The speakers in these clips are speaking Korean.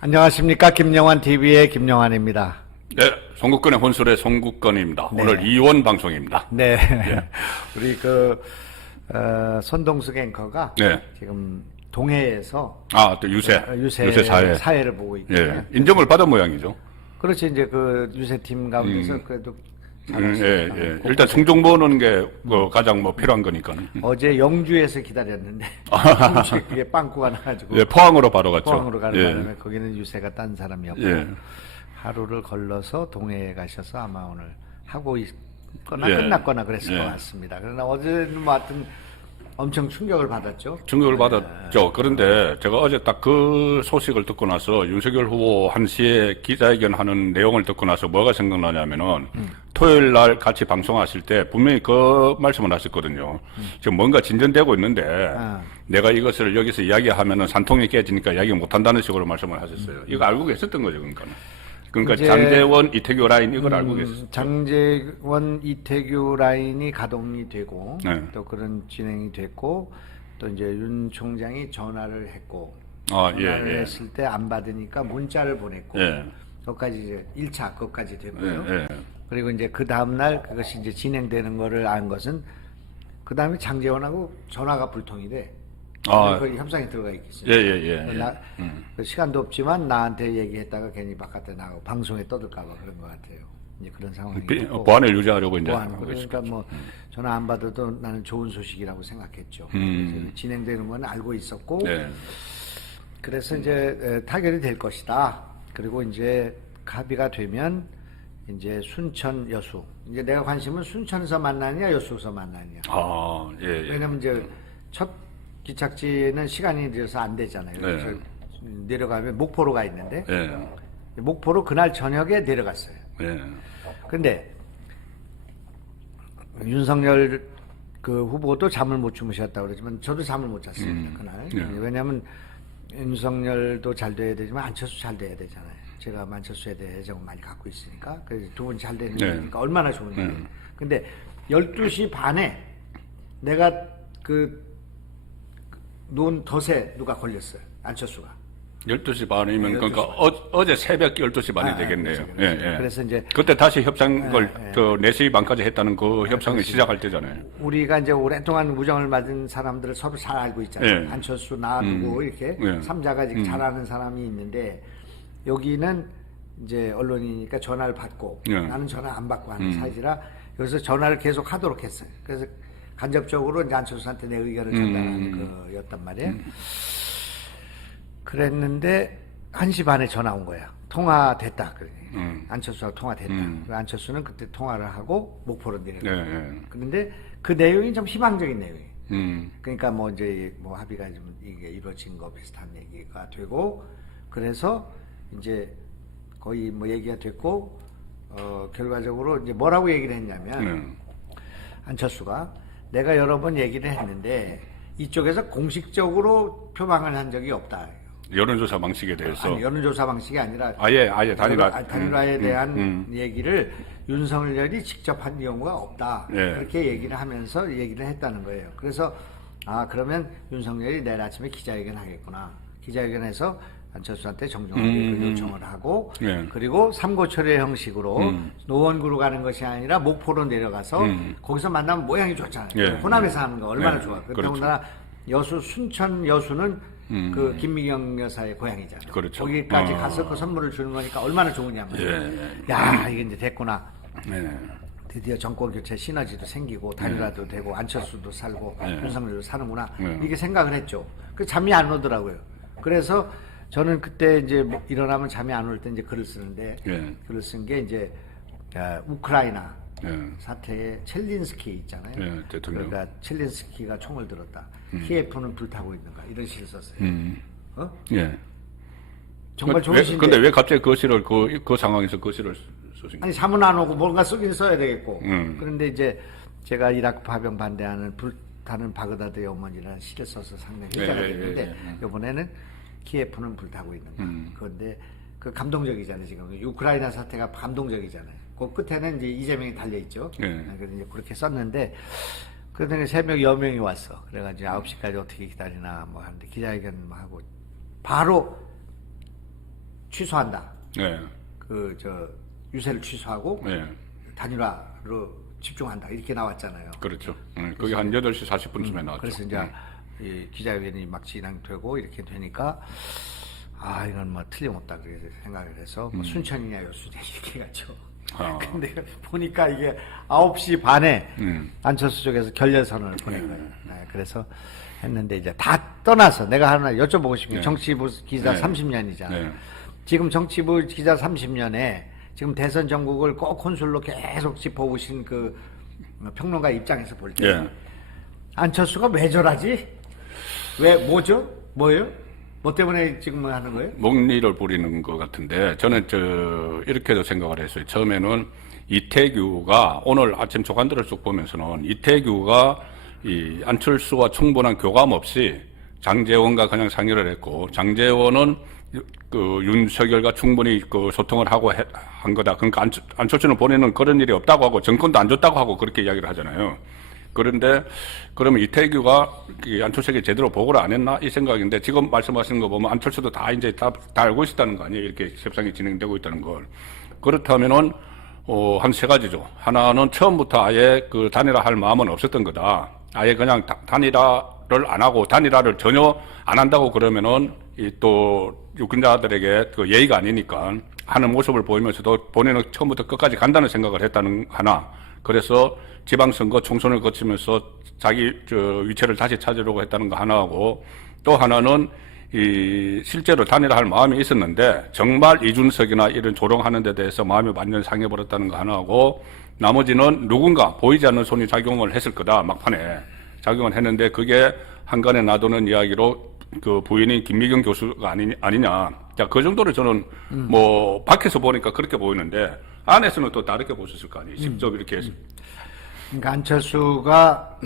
안녕하십니까. 김영환 TV의 김영환입니다. 네, 송국건의 혼술의 송국건입니다. 네. 오늘 이원 방송입니다. 네. 예. 우리 손동숙 앵커가 네. 지금 동해에서 또 유세 사회. 사회를 보고 있거든요. 예, 인정을 받은 모양이죠. 그렇지, 이제 그 유세팀 가운데서 그래도 예. 일단 승종 보는 게 가장 필요한 거니까. 어제 영주에서 기다렸는데 그게 빵꾸가 나가지고 예, 포항으로 바로 갔죠. 포항으로 가는 예. 바람에 거기는 유세가 딴 사람이었고 예. 하루를 걸러서 동해에 가셔서 아마 오늘 하고 있거나 예. 끝났거나 그랬을 예. 것 같습니다. 그러나 어제는 뭐 하여튼 엄청 충격을 받았죠. 충격을 받았죠. 그런데 제가 어제 딱 그 소식을 듣고 나서 윤석열 후보 1시에 기자회견 하는 내용을 듣고 나서 뭐가 생각나냐면은 토요일 날 같이 방송하실 때 분명히 그 말씀을 하셨거든요. 지금 뭔가 진전되고 있는데 내가 이것을 여기서 이야기하면은 산통이 깨지니까 이야기 못 한다는 식으로 말씀을 하셨어요. 이거 알고 계셨던 거죠, 그러니까 장제원, 이태규 라인 이걸 알고 계셨죠. 장제원, 이태규 라인이 가동이 되고 네. 또 그런 진행이 됐고 또 이제 윤 총장이 전화를 했고 전화를 했을 때 안 받으니까 문자를 보냈고 예. 그것까지 이제 1차 그것까지 됐고요. 예. 그리고 이제 그 다음 날 그것이 이제 진행되는 거를 안 것은 그 다음에 장제원하고 전화가 불통이 돼. 거기 협상에 들어가 있겠어요. 예. 그 시간도 없지만 나한테 얘기했다가 괜히 바깥에 나가고 방송에 떠들까봐 그런 것 같아요. 이제 그런 상황이고 보안을 유지하려고 이제 보안. 그러니까 뭐 전화 안 받아도 나는 좋은 소식이라고 생각했죠. 진행되는 건 알고 있었고 네. 그래서 이제 타결이 될 것이다. 그리고 이제 합의가 되면 이제 순천 여수. 이제 내가 관심은 순천에서 만나느냐 여수에서 만나느냐. 예. 왜냐면 이제 첫 기착지는 시간이 들어서 안 되잖아요. 그래서 내려가면 목포로 가 있는데 목포로 그날 저녁에 내려갔어요. 근데 윤석열 그 후보도 잠을 못 주무셨다고 그러지만 저도 잠을 못 잤습니다. 그날. 왜냐하면 윤석열도 잘 돼야 되지만 안철수 잘 돼야 되잖아요. 제가 안철수에 대해 애정을 많이 갖고 있으니까 그래서 두 분 잘 되는 거니까 얼마나 좋은 일이에요. 근데 12시 반에 내가 논 덫에 누가 걸렸어요. 안철수가. 12시 반이면 그러니까 어제 새벽 12시 반이 되겠네요. 그렇죠. 그래서 이제 그때 다시 협상을 4시 반까지 했다는 그 협상을 시작할 때잖아요. 우리가 이제 오랫동안 우정을 받은 사람들을 서로 잘 알고 있잖아요. 안철수, 나 누구 이렇게 삼자가 지금 잘 아는 사람이 있는데 여기는 이제 언론이니까 전화를 받고 나는 전화 안 받고 하는 사이라 여기서 전화를 계속 하도록 했어요. 그래서 간접적으로 이제 안철수한테 내 의견을 전달하는 거였단 말이에요. 그랬는데 1시 반에 전화 온 거야. 통화됐다. 안철수하고 통화됐다. 안철수는 그때 통화를 하고 목포로 내려갔어요. 그런데 그 내용이 좀 희망적인 내용이에요. 그러니까 뭐 이제 뭐 합의가 좀 이게 이루어진 거 비슷한 얘기가 되고 그래서 이제 거의 뭐 얘기가 됐고 결과적으로 이제 뭐라고 얘기를 했냐면 안철수가 내가 여러 번 얘기를 했는데 이쪽에서 공식적으로 표방을 한 적이 없다. 여론조사 방식에 대해서. 아니, 여론조사 방식이 아니라 아예 단일화에 대한 얘기를 윤석열이 직접 한 경우가 없다. 그렇게 얘기를 하면서 얘기를 했다는 거예요. 그래서 그러면 윤석열이 내일 아침에 기자회견 하겠구나. 기자회견에서 안철수한테 정정하게 요청을 하고 그리고 삼고초려 형식으로 노원구로 가는 것이 아니라 목포로 내려가서 거기서 만나면 모양이 좋잖아요. 호남에서 하는 거 얼마나 좋아. 더군다나 여수 순천 여수는 그 김미경 여사의 고향이잖아요. 그렇죠. 거기까지 가서 그 선물을 주는 거니까 얼마나 좋으냐면 야 이게 이제 됐구나. 드디어 정권 교체 시너지도 생기고 단일화도 되고 안철수도 살고 윤석열도 사는구나. 이게 생각을 했죠. 그 잠이 안 오더라고요. 그래서 저는 그때 이제 일어나면 잠이 안 올 때 이제 글을 쓰는데 글을 쓴 게 이제 우크라이나 사태에 첼린스키 있잖아요. 대통령. 그러니까 첼린스키가 총을 들었다. 키예프는 불타고 있는가 이런 시를 썼어요. 정말 좋은 시인데. 근데 왜 갑자기 그 시를 그 상황에서 그 시를 쓰신 거예요? 아니 잠은 안 오고 뭔가 쓰긴 써야 되겠고. 그런데 이제 제가 이라크 파병 반대하는 불타는 바그다드의 어머니라는 시를 써서 상당히 효자가 됐는데 이번에는 키예프는 불타고 있는가. 그런데 그 감동적이잖아요. 지금 우크라이나 사태가 감동적이잖아요. 그 끝에는 이제 이재명이 달려 있죠. 그래서 이제 그렇게 썼는데 그러더니 새벽 여명이 왔어. 그래가지고 9시까지 어떻게 기다리나 뭐 하는데 기자회견 하고 바로 취소한다. 네. 유세를 취소하고 네. 단일화로 집중한다. 이렇게 나왔잖아요. 그렇죠. 그게 한 8시 40분쯤에 나왔죠. 그래서 이제 이 기자회견이 막 진행되고 이렇게 되니까 이건 뭐 틀림없다 그렇게 생각을 해서 뭐 순천이냐 여수냐 이렇게 갔죠. 근데 보니까 이게 9시 반에 안철수 쪽에서 결렬선언을 보낸 거예요. 네, 그래서 했는데 이제 다 떠나서 내가 하나 여쭤보고 싶은 게 정치부 기자 30년이잖아요. 지금 정치부 기자 30년에 지금 대선 전국을 꼭 콘술로 계속 짚어오신 그 평론가 입장에서 볼 때 안철수가 왜 저러지? 뭐죠? 뭐예요? 뭐 때문에 지금 하는 거예요? 목리를 부리는 것 같은데 저는 이렇게도 생각을 했어요. 처음에는 이태규가 오늘 아침 조간들을 쭉 보면서는 이태규가 이 안철수와 충분한 교감 없이 장제원과 그냥 상의를 했고 장제원은 윤석열과 충분히 소통을 하고 한 거다. 그러니까 안철수는 본인은 그런 일이 없다고 하고 정권도 안 줬다고 하고 그렇게 이야기를 하잖아요. 그런데 그러면 이태규가 안철수에게 제대로 보고를 안 했나 이 생각인데 지금 말씀하시는 거 보면 안철수도 다 이제 다 알고 있었다는 거 아니에요? 이렇게 협상이 진행되고 있다는 걸. 그렇다면은 한 3가지죠. 하나는 처음부터 아예 단일화할 마음은 없었던 거다. 아예 그냥 단일화를 안 하고 단일화를 전혀 안 한다고 그러면은 또 유권자들에게 예의가 아니니까 하는 모습을 보이면서도 본인은 처음부터 끝까지 간다는 생각을 했다는 하나. 그래서 지방선거 총선을 거치면서 자기 위치를 다시 찾으려고 했다는 거 하나하고 또 하나는 실제로 단일화할 마음이 있었는데 정말 이준석이나 이런 조롱하는 데 대해서 마음이 완전 상해버렸다는 거 하나하고 나머지는 누군가 보이지 않는 손이 작용을 했을 거다. 막판에 작용을 했는데 그게 한간에 놔두는 이야기로 부인인 김미경 교수가 아니냐. 자, 그 정도로 저는 뭐 밖에서 보니까 그렇게 보이는데 안에서는 또 다르게 보셨을 거 아니에요. 직접 이렇게 해서. 그러니까 안철수가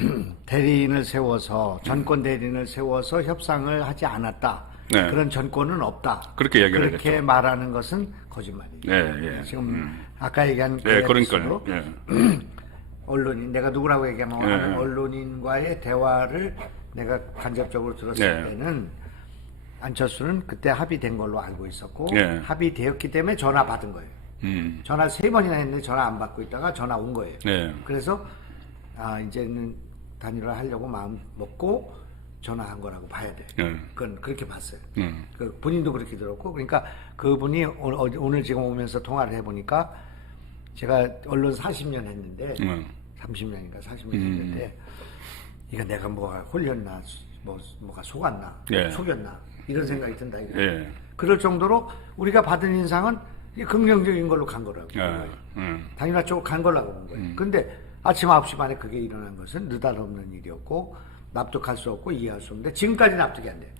대리인을 세워서 정권 대리인을 세워서 협상을 하지 않았다. 네. 그런 전권은 없다. 그렇게 얘기를 그렇게 했죠. 말하는 것은 거짓말이죠. 네, 지금 아까 얘기한 그러니까요. 언론인 내가 누구라고 얘기하면 언론인과의 대화를 내가 간접적으로 들었을 때는 안철수는 그때 합의된 걸로 알고 있었고 합의되었기 때문에 전화 받은 거예요. 전화 3번이나 했는데 전화 안 받고 있다가 전화 온 거예요. 그래서 이제는 단일화 하려고 마음 먹고 전화한 거라고 봐야 돼. 그건 그렇게 봤어요. 본인도 그렇게 들었고 그러니까 그분이 오늘 지금 오면서 통화를 해보니까 제가 언론 40년 했는데 30년인가 40년 했는데 이거 내가 뭐가 홀렸나 뭐가 속았나 속였나 이런 생각이 든다. 그럴 정도로 우리가 받은 인상은 긍정적인 걸로 간 거라고. 단일화 쪽으로 간 거라고 본 거예요. 근데 아침 9시 반에 그게 일어난 것은 느닷없는 일이었고 납득할 수 없고 이해할 수 없는데 지금까지 납득이 안 돼.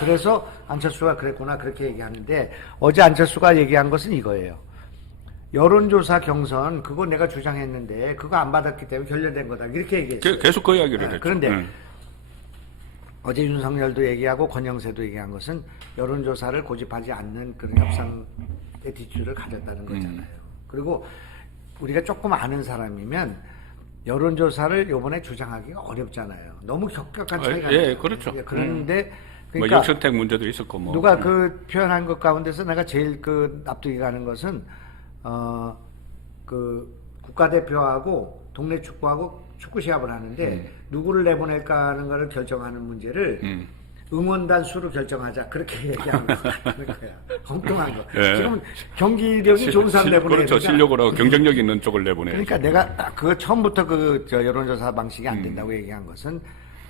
그래서 안철수가 그랬구나 그렇게 얘기하는데 어제 안철수가 얘기한 것은 이거예요. 여론조사 경선 그거 내가 주장했는데 그거 안 받았기 때문에 결렬된 거다 이렇게 얘기했어요. 계속 그 이야기를 했죠. 그런데 어제 윤석열도 얘기하고 권영세도 얘기한 것은 여론조사를 고집하지 않는 그런 협상 에티튜드를 가졌다는 거잖아요. 그리고 우리가 조금 아는 사람이면 여론조사를 이번에 주장하기가 어렵잖아요. 너무 격격한 차이가 나요. 그렇죠. 그런데 그러니까 뭐 역선택 문제도 있었고 뭐 누가 그 표현한 것 가운데서 내가 제일 납득이 가는 것은 국가대표하고 동네 축구하고 축구 시합을 하는데 누구를 내보낼까 하는 거를 결정하는 문제를 응원단 수로 결정하자 그렇게 얘기하는 거 같은 거야. 엉뚱한 거. 지금 경기력이 좋은 사람 내보내야 그렇죠. 실력으로 경쟁력 있는 쪽을 내보내야죠. 그러니까 내가 그거 처음부터 여론조사 방식이 안 된다고 얘기한 것은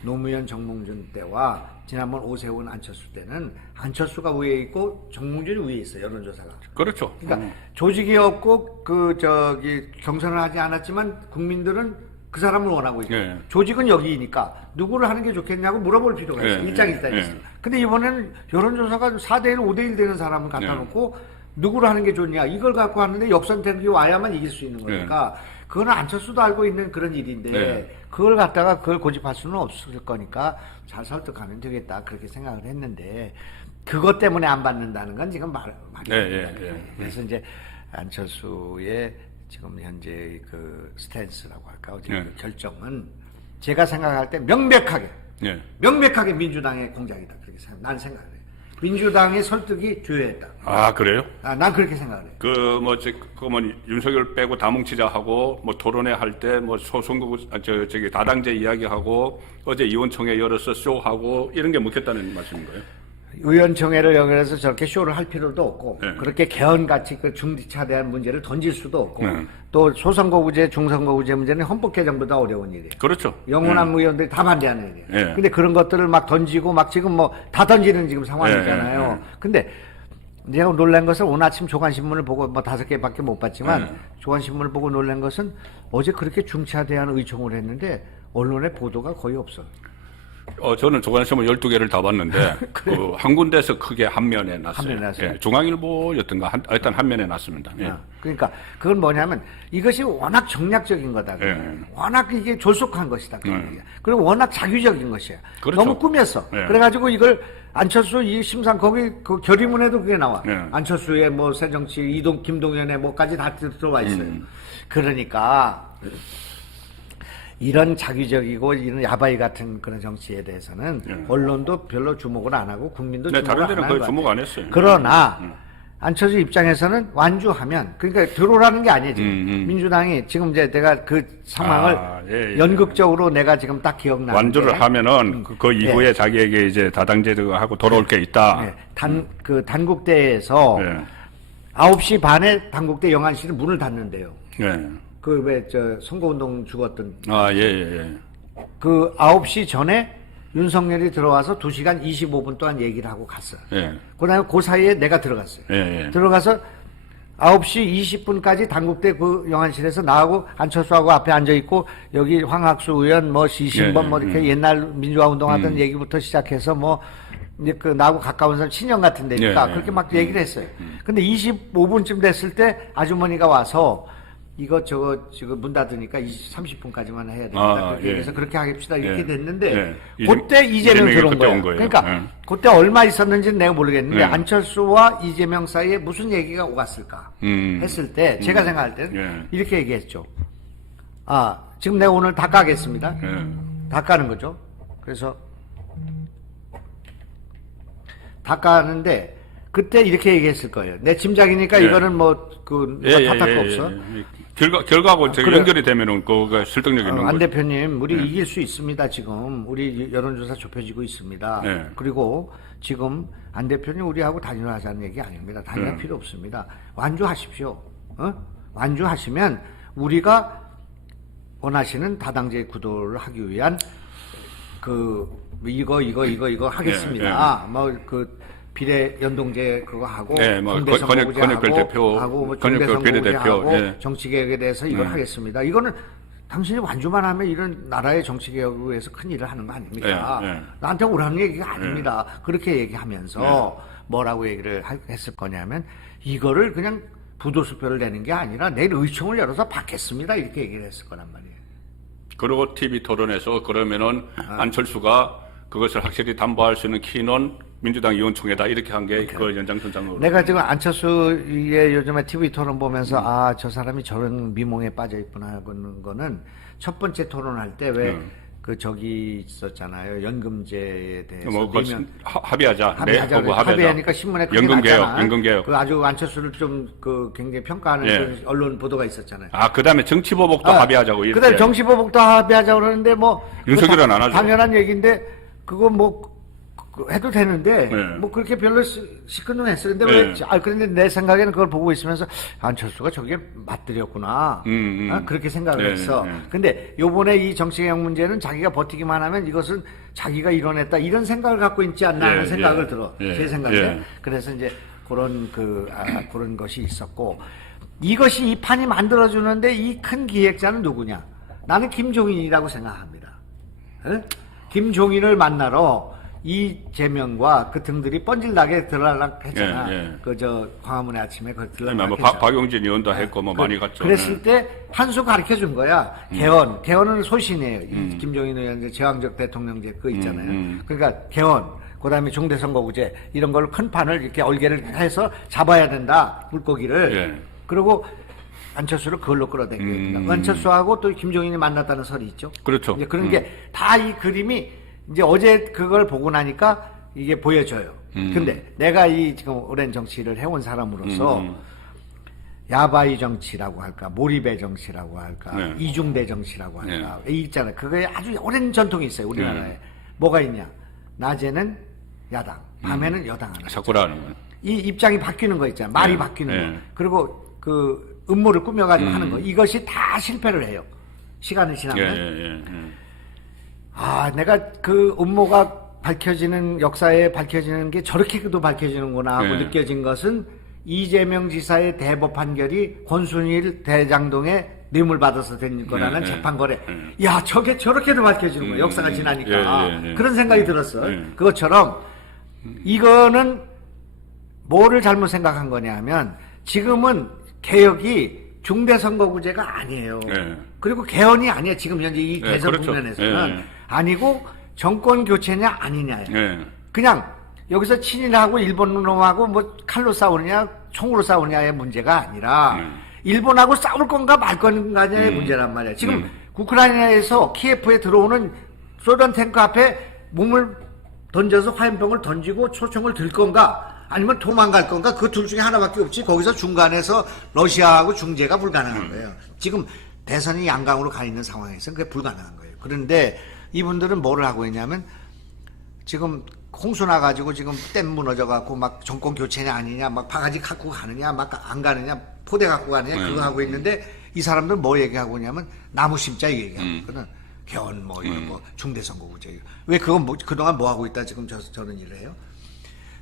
노무현 정몽준 때와 지난번 오세훈 안철수 때는 안철수가 위에 있고 정몽준이 위에 있어요. 여론조사가. 그렇죠. 그러니까 조직이 없고 경선을 하지 않았지만 국민들은 그 사람을 원하고 있고 조직은 여기니까 누구를 하는 게 좋겠냐고 물어볼 필요가 있어요. 일장일단이 있어요. 근데 이번에는 여론조사가 4대1, 5대1 되는 사람을 갖다 놓고 누구를 하는 게 좋냐 이걸 갖고 하는데 역선택이 와야만 이길 수 있는 거니까 그거는 안철수도 알고 있는 그런 일인데 그걸 갖다가 그걸 고집할 수는 없을 거니까 잘 설득하면 되겠다 그렇게 생각을 했는데 그것 때문에 안 받는다는 건 지금 말이 그래서 이제 안철수의 지금 현재 그 스탠스라고 할까 그 결정은 제가 생각할 때 명백하게 민주당의 공작이다 그렇게 난 생각을 해요. 민주당의 설득이 주요했다. 아, 그래요? 난 그렇게 생각해요. 윤석열 빼고 다 뭉치자 하고, 토론회 할 때, 다당제 이야기하고, 어제 의원총회 열어서 쇼하고, 이런 게 묻혔다는 말씀인가요? 의원총회를 연결해서 저렇게 쇼를 할 필요도 없고, 네. 그렇게 개헌같이 그 중차대한 문제를 던질 수도 없고, 또 소선거구제, 중선거구제 문제는 헌법 개정보다 어려운 일이에요. 그렇죠. 영원한 의원들이 다 반대하는 일이에요. 네. 근데 그런 것들을 막 던지고, 막 지금 다 던지는 지금 상황이잖아요. 네. 근데 내가 놀란 것은 오늘 아침 조간신문을 보고 5개밖에 못 봤지만 조간신문을 보고 놀란 것은 어제 그렇게 중차대한 의총을 했는데 언론의 보도가 거의 없어. 저는 조간신문 12개를 다 봤는데 한 군데서 크게 한 면에 났어요. 한 면에 났어요. 예, 중앙일보였던가 일단 한 면에 났습니다. 예. 그러니까 그건 뭐냐면 이것이 워낙 정략적인 거다. 워낙 이게 졸속한 것이다. 그리고 워낙 자규적인 것이야. 그렇죠. 너무 꾸몄어. 예. 그래가지고 이걸 안철수 이 심상 거기 그 결의문에도 그게 나와. 예. 안철수의 새정치 김동연의 뭐까지 다 들어와 있어요. 그러니까 이런 자기적이고 이런 야바이 같은 그런 정치에 대해서는 언론도 별로 주목을 안 하고 국민도 주목을 다른 안 데는 하는 거의 것 주목 같아요. 안 했어요. 그러나 안철수 입장에서는 완주하면 그러니까 들어오라는 게 아니에요. 지금. 민주당이 지금 이제 내가 그 상황을 연극적으로 내가 지금 딱 기억나는데 완주를 하면은 그 이후에 자기에게 이제 다당제하고 돌아올 게 있다. 단국대에서 9시 반에 단국대 영안실이 문을 닫는데요. 그 선거운동 죽었던. 그 9시 전에 윤석열이 들어와서 2시간 25분 동안 얘기를 하고 갔어요. 그 다음에 그 사이에 내가 들어갔어요. 들어가서 9시 20분까지 단국대 그 영안실에서 나하고 안철수하고 앞에 앉아있고 여기 황학수 의원 시신범 이렇게 옛날 민주화 운동하던 얘기부터 시작해서 이제 나하고 가까운 사람 친형 같은 데니까 그렇게 막 얘기를 했어요. 근데 25분쯤 됐을 때 아주머니가 와서 이거 지금 문 닫으니까 30분까지만 해야 됩니다. 그래서 그렇게 하겠습니다. 이렇게 됐는데 그때 이재명 들어온 거예요. 그러니까 그때 얼마 있었는지는 내가 모르겠는데 안철수와 이재명 사이에 무슨 얘기가 오갔을까 했을 때 제가 생각할 때는 이렇게 얘기했죠. 지금 내가 오늘 다 까겠습니다. 다 까는 거죠. 그래서 다 까는데 그때 이렇게 얘기했을 거예요. 내 짐작이니까 이거는 탓할 거 없어. 결과하고 연결이 되면은 그거 설득력이 있는 거죠. 안 대표님, 우리 이길 수 있습니다. 지금 우리 여론조사 좁혀지고 있습니다. 그리고 지금 안 대표님 우리하고 단일화하자는 얘기 아닙니다. 단일화 필요 없습니다. 완주하십시오. 완주하시면 우리가 원하시는 다당제 구도를 하기 위한 이거 하겠습니다. 비례 연동제 그거 하고 권역별 대표 하고 권역별 비례대표 정치개혁에 대해서 이걸 하겠습니다. 이거는 당신이 완주만 하면 이런 나라의 정치개혁을 위해서 큰 일을 하는 거 아닙니까? 나한테 오라는 얘기가 아닙니다. 그렇게 얘기하면서 뭐라고 얘기를 했을 거냐면 이거를 그냥 부도수표를 내는 게 아니라 내일 의총을 열어서 받겠습니다. 이렇게 얘기를 했을 거란 말이에요. 그리고 TV 토론에서 그러면은 안철수가 그것을 확실히 담보할 수 있는 키는 민주당 의원총회다 이렇게 한 게 그 연장선상으로. 내가 지금 안철수의 요즘에 TV 토론 보면서 저 사람이 저런 미몽에 빠져 있구나 하는 거는 첫 번째 토론할 때 왜 저기 있었잖아요. 연금제에 대해서 합의하자. 합의하니까 신문에 크게 연금개혁, 연금개혁. 아주 안철수를 좀 굉장히 평가하는 언론 보도가 있었잖아요. 그다음에 정치보복도 합의하자고. 그다음에 정치보복도 합의하자고 그러는데 윤석열은 안 하죠. 당연한 얘기인데 그거 해도 되는데 그렇게 별로 시큰둥했어요. 근데 그런데 내 생각에는 그걸 보고 있으면서 안철수가 저게 맞들였구나. 그렇게 생각을 했어. 근데 요번에 이 정치개혁 문제는 자기가 버티기만 하면 이것은 자기가 이뤄냈다 이런 생각을 갖고 있지 않나 하는 생각을 들어. 제 생각에. 그래서 이제 그런 것이 있었고 이것이 이 판이 만들어주는데 이 큰 기획자는 누구냐? 나는 김종인이라고 생각합니다. 김종인을 만나러 이재명과 그 등들이 뻔질나게 들어가려고 했잖아. 광화문에 아침에 들어가려고 했잖아. 박용진 의원도 했고 많이 갔죠. 그랬을 때 한 수 가르쳐 준 거야. 개헌은 소신이에요. 이 김종인 의원 제왕적 대통령제 그거 있잖아요. 그러니까 개헌, 그다음에 중대선거구제 이런 걸로 큰 판을 이렇게 얼개를 해서 잡아야 된다. 물고기를. 그리고 안철수를 그걸로 끌어당겨야 된다. 안철수하고 또 김종인이 만났다는 설이 있죠. 그렇죠. 이제 그런 게 다 이 그림이 이제 어제 그걸 보고 나니까 이게 보여져요. 근데 내가 이 지금 오랜 정치를 해온 사람으로서 야바이 정치라고 할까, 몰입의 정치라고 할까, 네. 이중대 정치라고 할까, 이 있잖아요. 그거에 아주 오랜 전통이 있어요, 우리나라에. 뭐가 있냐? 낮에는 야당, 밤에는 여당 하는. 사쿠라는 거. 이 입장이 바뀌는 거 있잖아요. 말이 바뀌는 거. 그리고 그 음모를 꾸며가지고 하는 거. 이것이 다 실패를 해요. 시간이 지나면. 아, 내가 그 음모가 밝혀지는, 역사에 밝혀지는 게 저렇게도 밝혀지는구나 하고 느껴진 것은 이재명 지사의 대법 판결이 권순일 대장동에 뇌물 받아서 된 거라는 재판 거래. 야, 저게 저렇게도 밝혀지는 거야. 역사가 지나니까. 그런 생각이 들었어. 그것처럼 이거는 뭐를 잘못 생각한 거냐 하면 지금은 개혁이 중대선거구제가 아니에요. 그리고 개헌이 아니에요. 지금 현재 이 대선 그렇죠. 국면에서는. 아니고 정권 교체냐 아니냐예요. 그냥 여기서 친일하고 일본 놈하고 뭐 칼로 싸우느냐 총으로 싸우느냐의 문제가 아니라 일본하고 싸울 건가 말 건가의 문제란 말이에요. 지금 우크라이나에서 키예프에 들어오는 소련 탱크 앞에 몸을 던져서 화염병을 던지고 초총을 들 건가 아니면 도망갈 건가 그 둘 중에 하나밖에 없지. 거기서 중간에서 러시아하고 중재가 불가능한 거예요. 지금 대선이 양강으로 가 있는 상황에서는 그게 불가능한 거예요. 그런데 이분들은 뭐를 하고 있냐면 지금 홍수 나가지고 지금 댐 무너져갖고 막 정권 교체냐 아니냐 막 바가지 갖고 가느냐 막 안 가느냐 포대 갖고 가느냐 그거 하고 있는데 이 사람들 뭐 얘기하고 있냐면 나무 심자 얘기하고 있거든. 개헌 뭐 이런 거 중대선거구제. 왜 그건 뭐 그동안 뭐 하고 있다 지금 저런 일을 해요?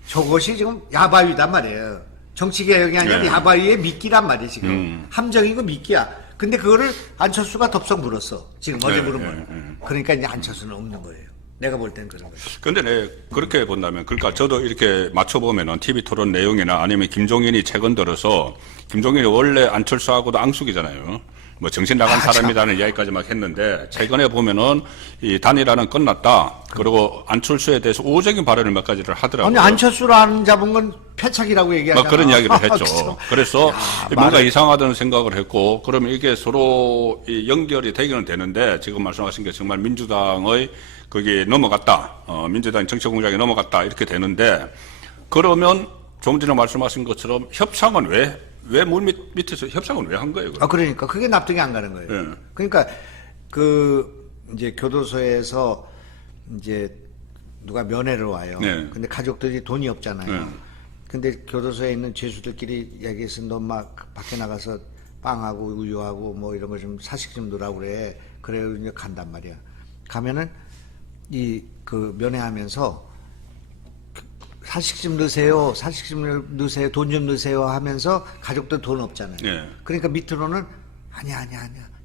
저것이 지금 야바위단 말이에요. 정치개혁이 아니라 야바위의 미끼란 말이에요 지금. 함정이고 미끼야. 근데 그거를 안철수가 덥석 물었어. 지금 어제 물으면. 그러니까 이제 안철수는 없는 거예요. 내가 볼 땐 그런 거예요. 근데 네, 그렇게 본다면, 그러니까 저도 이렇게 맞춰보면은 TV 토론 내용이나 아니면 김종인이 최근 들어서, 김종인이 원래 안철수하고도 앙숙이잖아요. 뭐 정신 나간 사람이라는 이야기까지 막 했는데, 최근에 보면은 이 단일화는 끝났다. 그리고 안철수에 대해서 우호적인 발언을 몇 가지를 하더라고요. 아니, 안철수라는 잡은 건 패착이라고 얘기하잖아. 막 그런 이야기를 했죠. 그래서 뭔가 이상하다는 생각을 했고, 그러면 이게 서로 이 연결이 되기는 되는데, 지금 말씀하신 게 정말 민주당의 거기에 넘어갔다. 민주당 정치공작에 넘어갔다. 이렇게 되는데, 그러면 좀 전에 말씀하신 것처럼 협상은 왜 밑에서 협상은 왜 한 거예요? 그럼? 그러니까 그게 납득이 안 가는 거예요. 그러니까 이제 교도소에서 이제 누가 면회를 와요. 근데 가족들이 돈이 없잖아요. 근데 교도소에 있는 죄수들끼리 얘기해서 너 막 밖에 나가서 빵하고 우유하고 뭐 이런 거 좀 사식 좀 넣으라고 그래. 그래요. 이제 간단 말이야. 가면은 면회하면서 사식 좀 넣으세요. 사식 좀 넣으세요. 돈 좀 넣으세요 하면서 가족들 돈 없잖아요. 그러니까 밑으로는 아니야.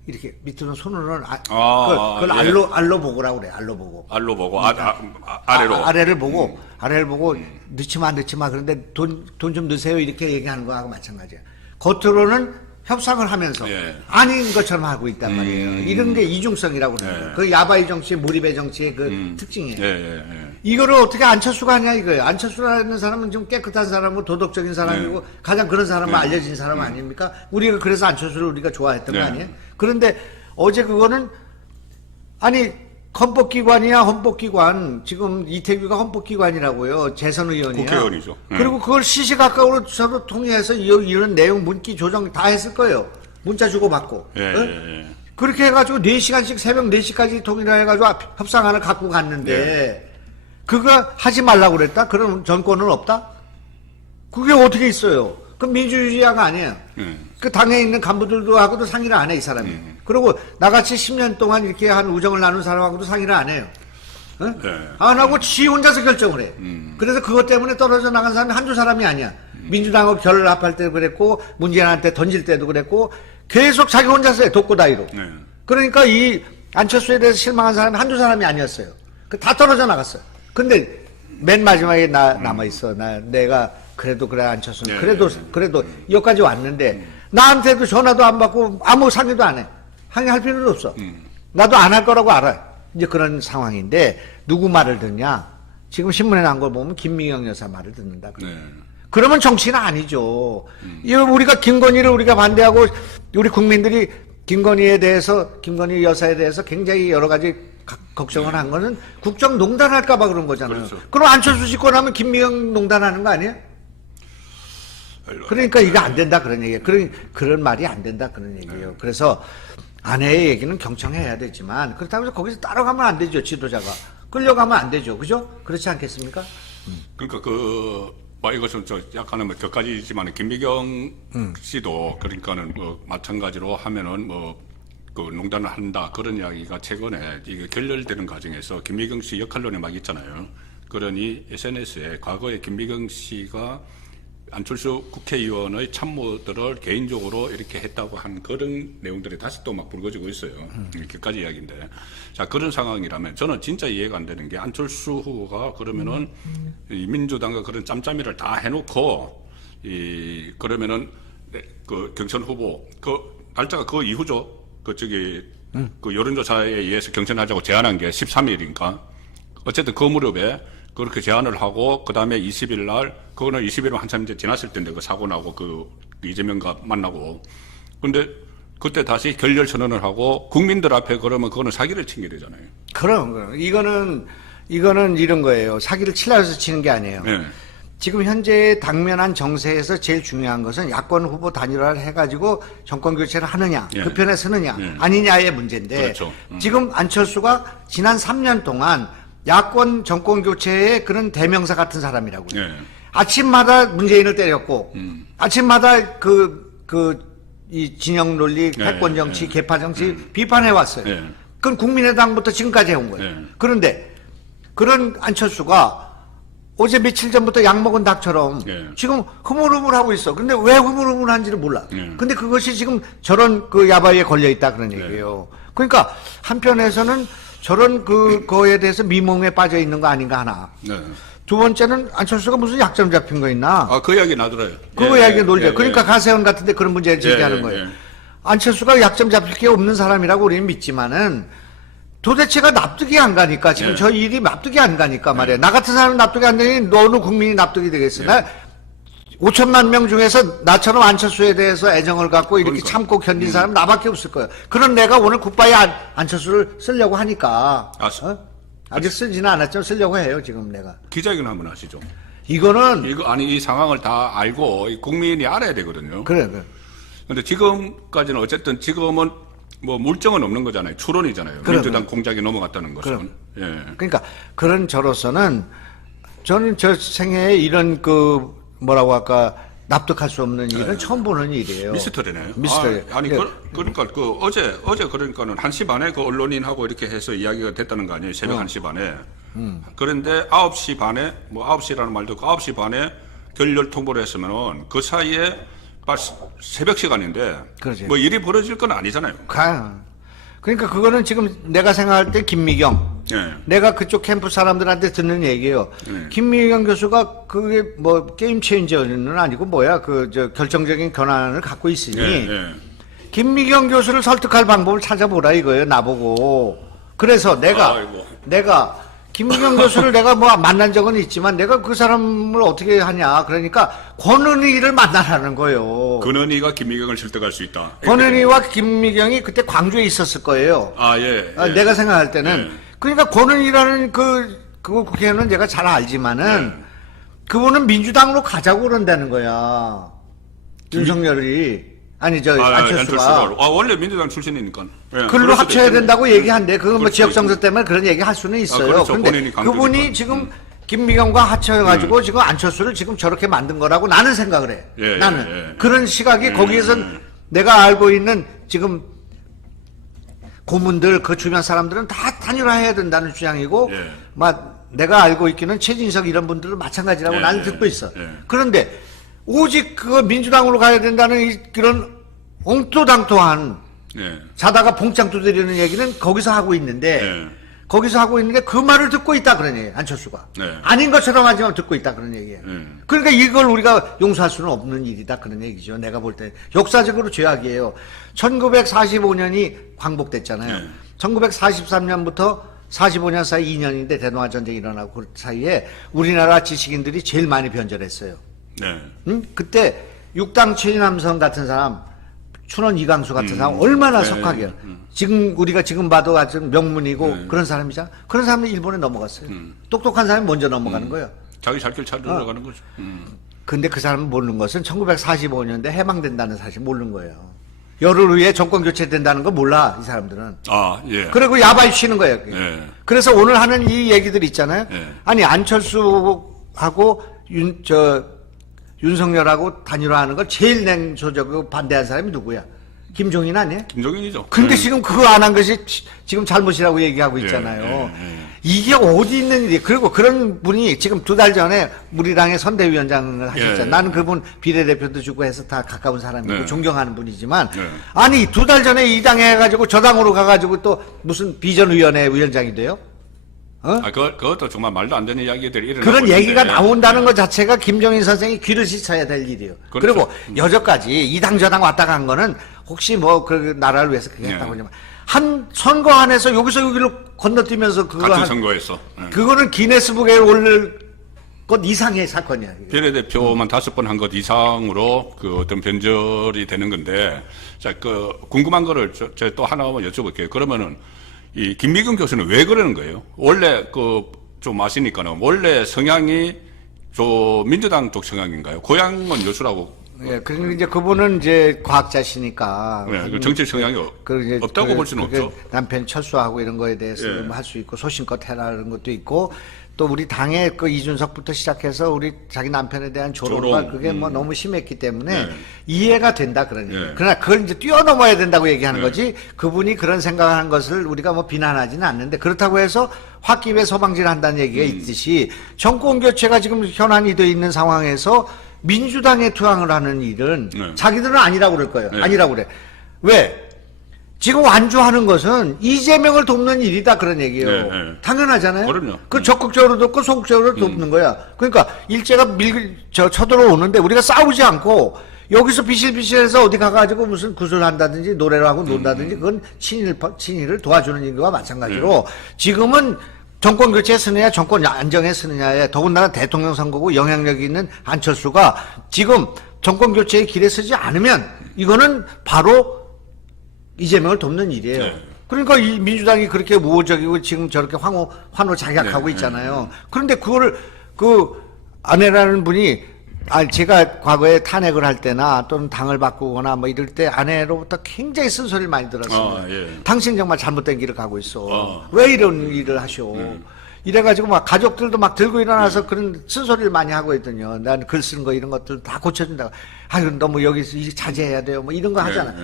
이렇게 밑으로는 손으로는 그걸 알로 보고라고 그래. 알로 보고. 알로 보고 아래로. 아래를 보고 넣지 마. 그런데 돈 좀 넣으세요. 이렇게 얘기하는 거하고 마찬가지야. 겉으로는 협상을 하면서 아닌 것처럼 하고 있단 말이에요. 이런 게 이중성이라고 그래요. 그 야바이 정치의 몰입의 정치의 그 특징이에요. 이거를 어떻게 안철수가 하냐 이거예요. 안철수라는 사람은 좀 깨끗한 사람이고 도덕적인 사람이고 가장 그런 사람은 알려진 사람 아닙니까? 우리가 그래서 안철수를 우리가 좋아했던 거 아니에요? 그런데 어제 그거는 아니 헌법기관이야 헌법기관. 지금 이태규가 헌법기관이라고요. 재선의원이야. 국회의원이죠. 그리고 그걸 시시각각으로 서로 통해서 이런 내용 문기 조정 다 했을 거예요. 문자 주고받고. 그렇게 해가지고 4시간씩 새벽 4시까지 통일해가지고 협상안을 갖고 갔는데 그거 하지 말라고 그랬다? 그럼 전권은 없다? 그게 어떻게 있어요? 그럼 민주주의가 아니에요. 그 당에 있는 간부들도 하고도 상의를 안 해, 이 사람이. 그리고 나같이 10년 동안 이렇게 한 우정을 나눈 사람하고도 상의를 안 해요. 안 하고 지 혼자서 결정을 해. 그래서 그것 때문에 떨어져 나간 사람이 한두 사람이 아니야. 민주당하고 결합할 때도 그랬고, 문재인한테 던질 때도 그랬고, 계속 자기 혼자서 해, 독고다이로. 그러니까 이 안철수에 대해서 실망한 사람이 한두 사람이 아니었어요. 다 떨어져 나갔어요. 근데 맨 마지막에 남아있어. 내가 그래도 그래 안철수는 그래도 여기까지 왔는데 나한테도 전화도 안 받고 아무 상의도 안 해. 항의할 필요도 없어. 나도 안 할 거라고 알아. 이제 그런 상황인데 누구 말을 듣냐? 지금 신문에 난 걸 보면 김미경 여사 말을 듣는다. 그러면 정치는 아니죠. 이거 우리가 김건희를 우리가 반대하고 우리 국민들이 김건희 여사에 대해서 굉장히 여러 가지 걱정을 한 거는 국정농단 할까봐 그런 거잖아요. 그렇죠. 그럼 안철수 짓고 나면 김미경 농단하는 거 아니에요? 그러니까 이거 안 된다 그런 얘기예요. 그런 말이 안 된다 그런 얘기예요. 그래서 아내의 얘기는 경청해야 되지만 그렇다고 해서 거기서 따라가면 안 되죠. 지도자가. 끌려가면 안 되죠. 그죠? 그렇지 않겠습니까? 그러니까 이것은 약간은 격가지지만 김미경 씨도 그러니까는 마찬가지로 하면은 그 농단을 한다 그런 이야기가 최근에 이게 결렬되는 과정에서 김미경 씨 역할론이 막 있잖아요. 그러니 SNS에 과거에 김미경 씨가 안철수 국회의원의 참모들을 개인적으로 이렇게 했다고 한 그런 내용들이 다시 또 막 불거지고 있어요. 이렇게까지 이야기인데. 자, 그런 상황이라면 저는 진짜 이해가 안 되는 게 안철수 후보가 그러면은 이 민주당과 그런 짬짬이를 다 해놓고 그러면은 그 경선 후보 날짜가 그 이후죠. 그 여론조사에 의해서 경선하자고 제안한 게 13일인가. 어쨌든 그 무렵에 그렇게 제안을 하고 그다음에 20일 날 그거는 20일은 한참 이제 지났을 텐데 그 사고 나고 그 이재명과 만나고 근데 그때 다시 결렬 선언을 하고 국민들 앞에 그러면 그거는 사기를 친 게 되잖아요. 그럼 이거는 이런 거예요. 사기를 치려고 해서 치는 게 아니에요. 네. 지금 현재 당면한 정세에서 제일 중요한 것은 야권 후보 단일화를 해가지고 정권 교체를 하느냐, 예. 그 편에 서느냐, 예. 아니냐의 문제인데 그렇죠. 지금 안철수가 지난 3년 동안 야권 정권 교체의 그런 대명사 같은 사람이라고요. 예. 아침마다 문재인을 때렸고, 아침마다 이 진영 논리, 패권 정치, 개파 정치 비판해 왔어요. 예. 그건 국민의당부터 지금까지 해온 거예요. 예. 그런데 그런 안철수가 어제 며칠 전부터 약 먹은 닭처럼 지금 흐물흐물하고 있어. 근데 왜 흐물흐물한지를 몰라. 근데 그것이 지금 저런 그 야바이에 걸려 있다 그런 얘기예요. 그러니까 한편에서는 저런 거에 대해서 미몽에 빠져 있는 거 아닌가 하나. 네. 두 번째는 안철수가 무슨 약점 잡힌 거 있나? 그 이야기 나더라요. 그거 이야기 놀죠. 그러니까 가세현 같은데 그런 문제를 제기하는 거예요. 안철수가 약점 잡힐 게 없는 사람이라고 우리는 믿지만은 도대체가 납득이 안 가니까 지금 저 일이 납득이 안 가니까 말이야. 나 같은 사람은 납득이 안 되니 너는 국민이 납득이 되겠어. 나 5천만 명 중에서 나처럼 안철수에 대해서 애정을 갖고 이렇게 참고 견딘 사람은 나밖에 없을 거예요. 그런 내가 오늘 굿바이 안철수를 쓰려고 하니까. 아직 쓰지는 않았지만 쓰려고 해요, 지금 내가. 기자회견 한번 하시죠. 이거는. 이 상황을 다 알고 국민이 알아야 되거든요. 그래. 근데 지금까지는 어쨌든 지금은 물증은 없는 거잖아요. 추론이잖아요. 민주당 공작이 넘어갔다는 것은. 그러니까 그런 저로서는 저는 저 생애에 이런 뭐라고 할까 납득할 수 없는 일은 처음 보는 일이에요. 미스터리네요. 미스터리. 그러니까 어제 그러니까는 1시 반에 그 언론인하고 이렇게 해서 이야기가 됐다는 거 아니에요. 새벽 1시 반에. 그런데 9시 반에 9시라는 말도 없고 9시 반에 결렬 통보를 했으면은 그 사이에 새벽 시간인데 그렇지. 일이 벌어질 건 아니잖아요. 그러니까 그거는 지금 내가 생각할 때 김미경, 내가 그쪽 캠프 사람들한테 듣는 얘기예요. 김미경 교수가 그게 게임 체인저는 아니고 결정적인 권한을 갖고 있으니 김미경 교수를 설득할 방법을 찾아보라 이거예요. 나보고. 그래서 내가 김미경 교수를 내가 만난 적은 있지만 내가 그 사람을 어떻게 하냐. 그러니까 권은희를 만나라는 거예요. 권은희가 김미경을 설득할 수 있다. 권은희와 김미경이 그때 광주에 있었을 거예요. 내가 생각할 때는. 그러니까 권은희라는 그 국회의원은 제가 잘 알지만은 그분은 민주당으로 가자고 그런다는 거야. 윤석열이. 안철수가. 원래 민주당 출신이니까. 글로 합쳐야 된다고 얘기한대. 그건 지역정서 때문에 그런 얘기 할 수는 있어요. 그런데 그분이 지금 김미경과 합쳐가지고 지금 안철수를 지금 저렇게 만든 거라고 나는 생각을 해. 나는. 그런 시각이 거기에선 내가 알고 있는 지금 고문들, 그 주변 사람들은 다 단일화해야 된다는 주장이고, 내가 알고 있기는 최진석 이런 분들도 마찬가지라고 나는 듣고 있어. 그런데 오직 민주당으로 가야 된다는 그런 엉토당토한 자다가 봉창 두드리는 얘기는 거기서 하고 있는데 그 말을 듣고 있다 그런 얘기예요. 안철수가. 아닌 것처럼 하지만 듣고 있다 그런 얘기예요. 그러니까 이걸 우리가 용서할 수는 없는 일이다 그런 얘기죠. 내가 볼 때 역사적으로 죄악이에요. 1945년이 광복됐잖아요. 1943년부터 45년 사이 2년인데 대동아 전쟁이 일어나고 그 사이에 우리나라 지식인들이 제일 많이 변절했어요. 그때 육당 최인함성 같은 사람 춘원 이강수 같은 사람 얼마나 네. 석학이에요. 지금 우리가 지금 봐도 아주 명문이고 그런 사람이잖아. 그런 사람이 일본에 넘어갔어요. 똑똑한 사람이 먼저 넘어가는 거예요. 자기 살 길 찾으러 가는 거죠. 근데 그 사람은 모르는 것은 1945년대 해방된다는 사실 모르는 거예요. 열흘 후에 정권 교체된다는 거 몰라 이 사람들은. 아, 예. 그리고 야바이 쉬는 거예요. 예. 그래서 오늘 하는 이 얘기들 있잖아요. 예. 아니 안철수하고 윤석열하고 단일화하는 걸 제일 냉소적으로 반대한 사람이 누구야? 김종인 아니에요? 김종인이죠. 근데 지금 그거 안 한 것이 지금 잘못이라고 얘기하고 있잖아요. 이게 어디 있는 일이에요? 그리고 그런 분이 지금 2달 전에 우리 당의 선대위원장을 하셨잖아요. 나는 그분 비례대표도 주고 해서 다 가까운 사람이고 존경하는 분이지만 아니 2달 전에 이 당에 해가지고 저 당으로 가가지고 또 무슨 비전위원회 위원장이 돼요? 아, 그것도 정말 말도 안 되는 이야기들이 일어나고 그런 있는데. 얘기가 나온다는 것 자체가 김정인 선생이 귀를 씻어야 될 일이에요. 그렇죠. 그리고 여전까지 이 당 저 당 왔다 간 거는 혹시 뭐 그 나라를 위해서 그게 했다고 하지만 한 선거 안에서 여기서 여기로 건너뛰면서 그거 같은 선거에서. 그거는 기네스북에 올릴 것 이상의 사건이야. 이게. 비례대표만 5번 한 것 이상으로 그 어떤 변절이 되는 건데, 자, 그 궁금한 거를 제가 또 하나만 여쭤볼게요. 그러면은 이 김미경 교수는 왜 그러는 거예요? 원래 그 좀 아시니까는 원래 성향이 저 민주당 쪽 성향인가요? 고향은 여수라고. 예, 그러니까 이제 그분은 이제 과학자시니까. 네, 그 정치 성향이 이제 없다고 볼 수는 없죠. 남편 철수하고 이런 거에 대해서 예. 할 수 있고 소신껏 해라 이런 것도 있고 또 우리 당의 그 이준석부터 시작해서 우리 자기 남편에 대한 조롱과 그게 뭐 너무 심했기 때문에 이해가 된다 그런 얘기. 그러나 그걸 이제 뛰어넘어야 된다고 얘기하는 거지 그분이 그런 생각을 한 것을 우리가 뭐 비난하지는 않는데 그렇다고 해서 홧김에 서방질 한다는 얘기가 있듯이 정권 교체가 지금 현안이 돼 있는 상황에서 민주당에 투항을 하는 일은 자기들은 아니라고 그럴 거예요. 아니라고 그래. 왜? 지금 완주하는 것은 이재명을 돕는 일이다 그런 얘기예요. 당연하잖아요. 그럼요. 그 적극적으로 돕고 소극적으로 돕는 거야. 그러니까 일제가 쳐들어오는데 우리가 싸우지 않고 여기서 비실비실해서 어디 가가지고 무슨 구슬한다든지 노래를 하고 논다든지 그건 친일을 도와주는 일과 마찬가지로 지금은 정권 교체에 쓰느냐 정권 안정에 쓰느냐에 더군다나 대통령 선거고 영향력이 있는 안철수가 지금 정권 교체의 길에 서지 않으면 이거는 바로 이재명을 돕는 일이에요. 그러니까 이 민주당이 그렇게 우호적이고 지금 저렇게 환호 작약하고 있잖아요. 그런데 그거를 그 아내라는 분이 제가 과거에 탄핵을 할 때나 또는 당을 바꾸거나 뭐 이럴 때 아내로부터 굉장히 쓴소리를 많이 들었어요. 당신 정말 잘못된 길을 가고 있어. 왜 이런 일을 하셔? 이래가지고 막 가족들도 막 들고 일어나서 그런 쓴소리를 많이 하고 있더니요. 난 글 쓰는 거 이런 것들 다 고쳐준다고. 아유, 너무 여기서 자제해야 돼요. 뭐 이런 거 하잖아.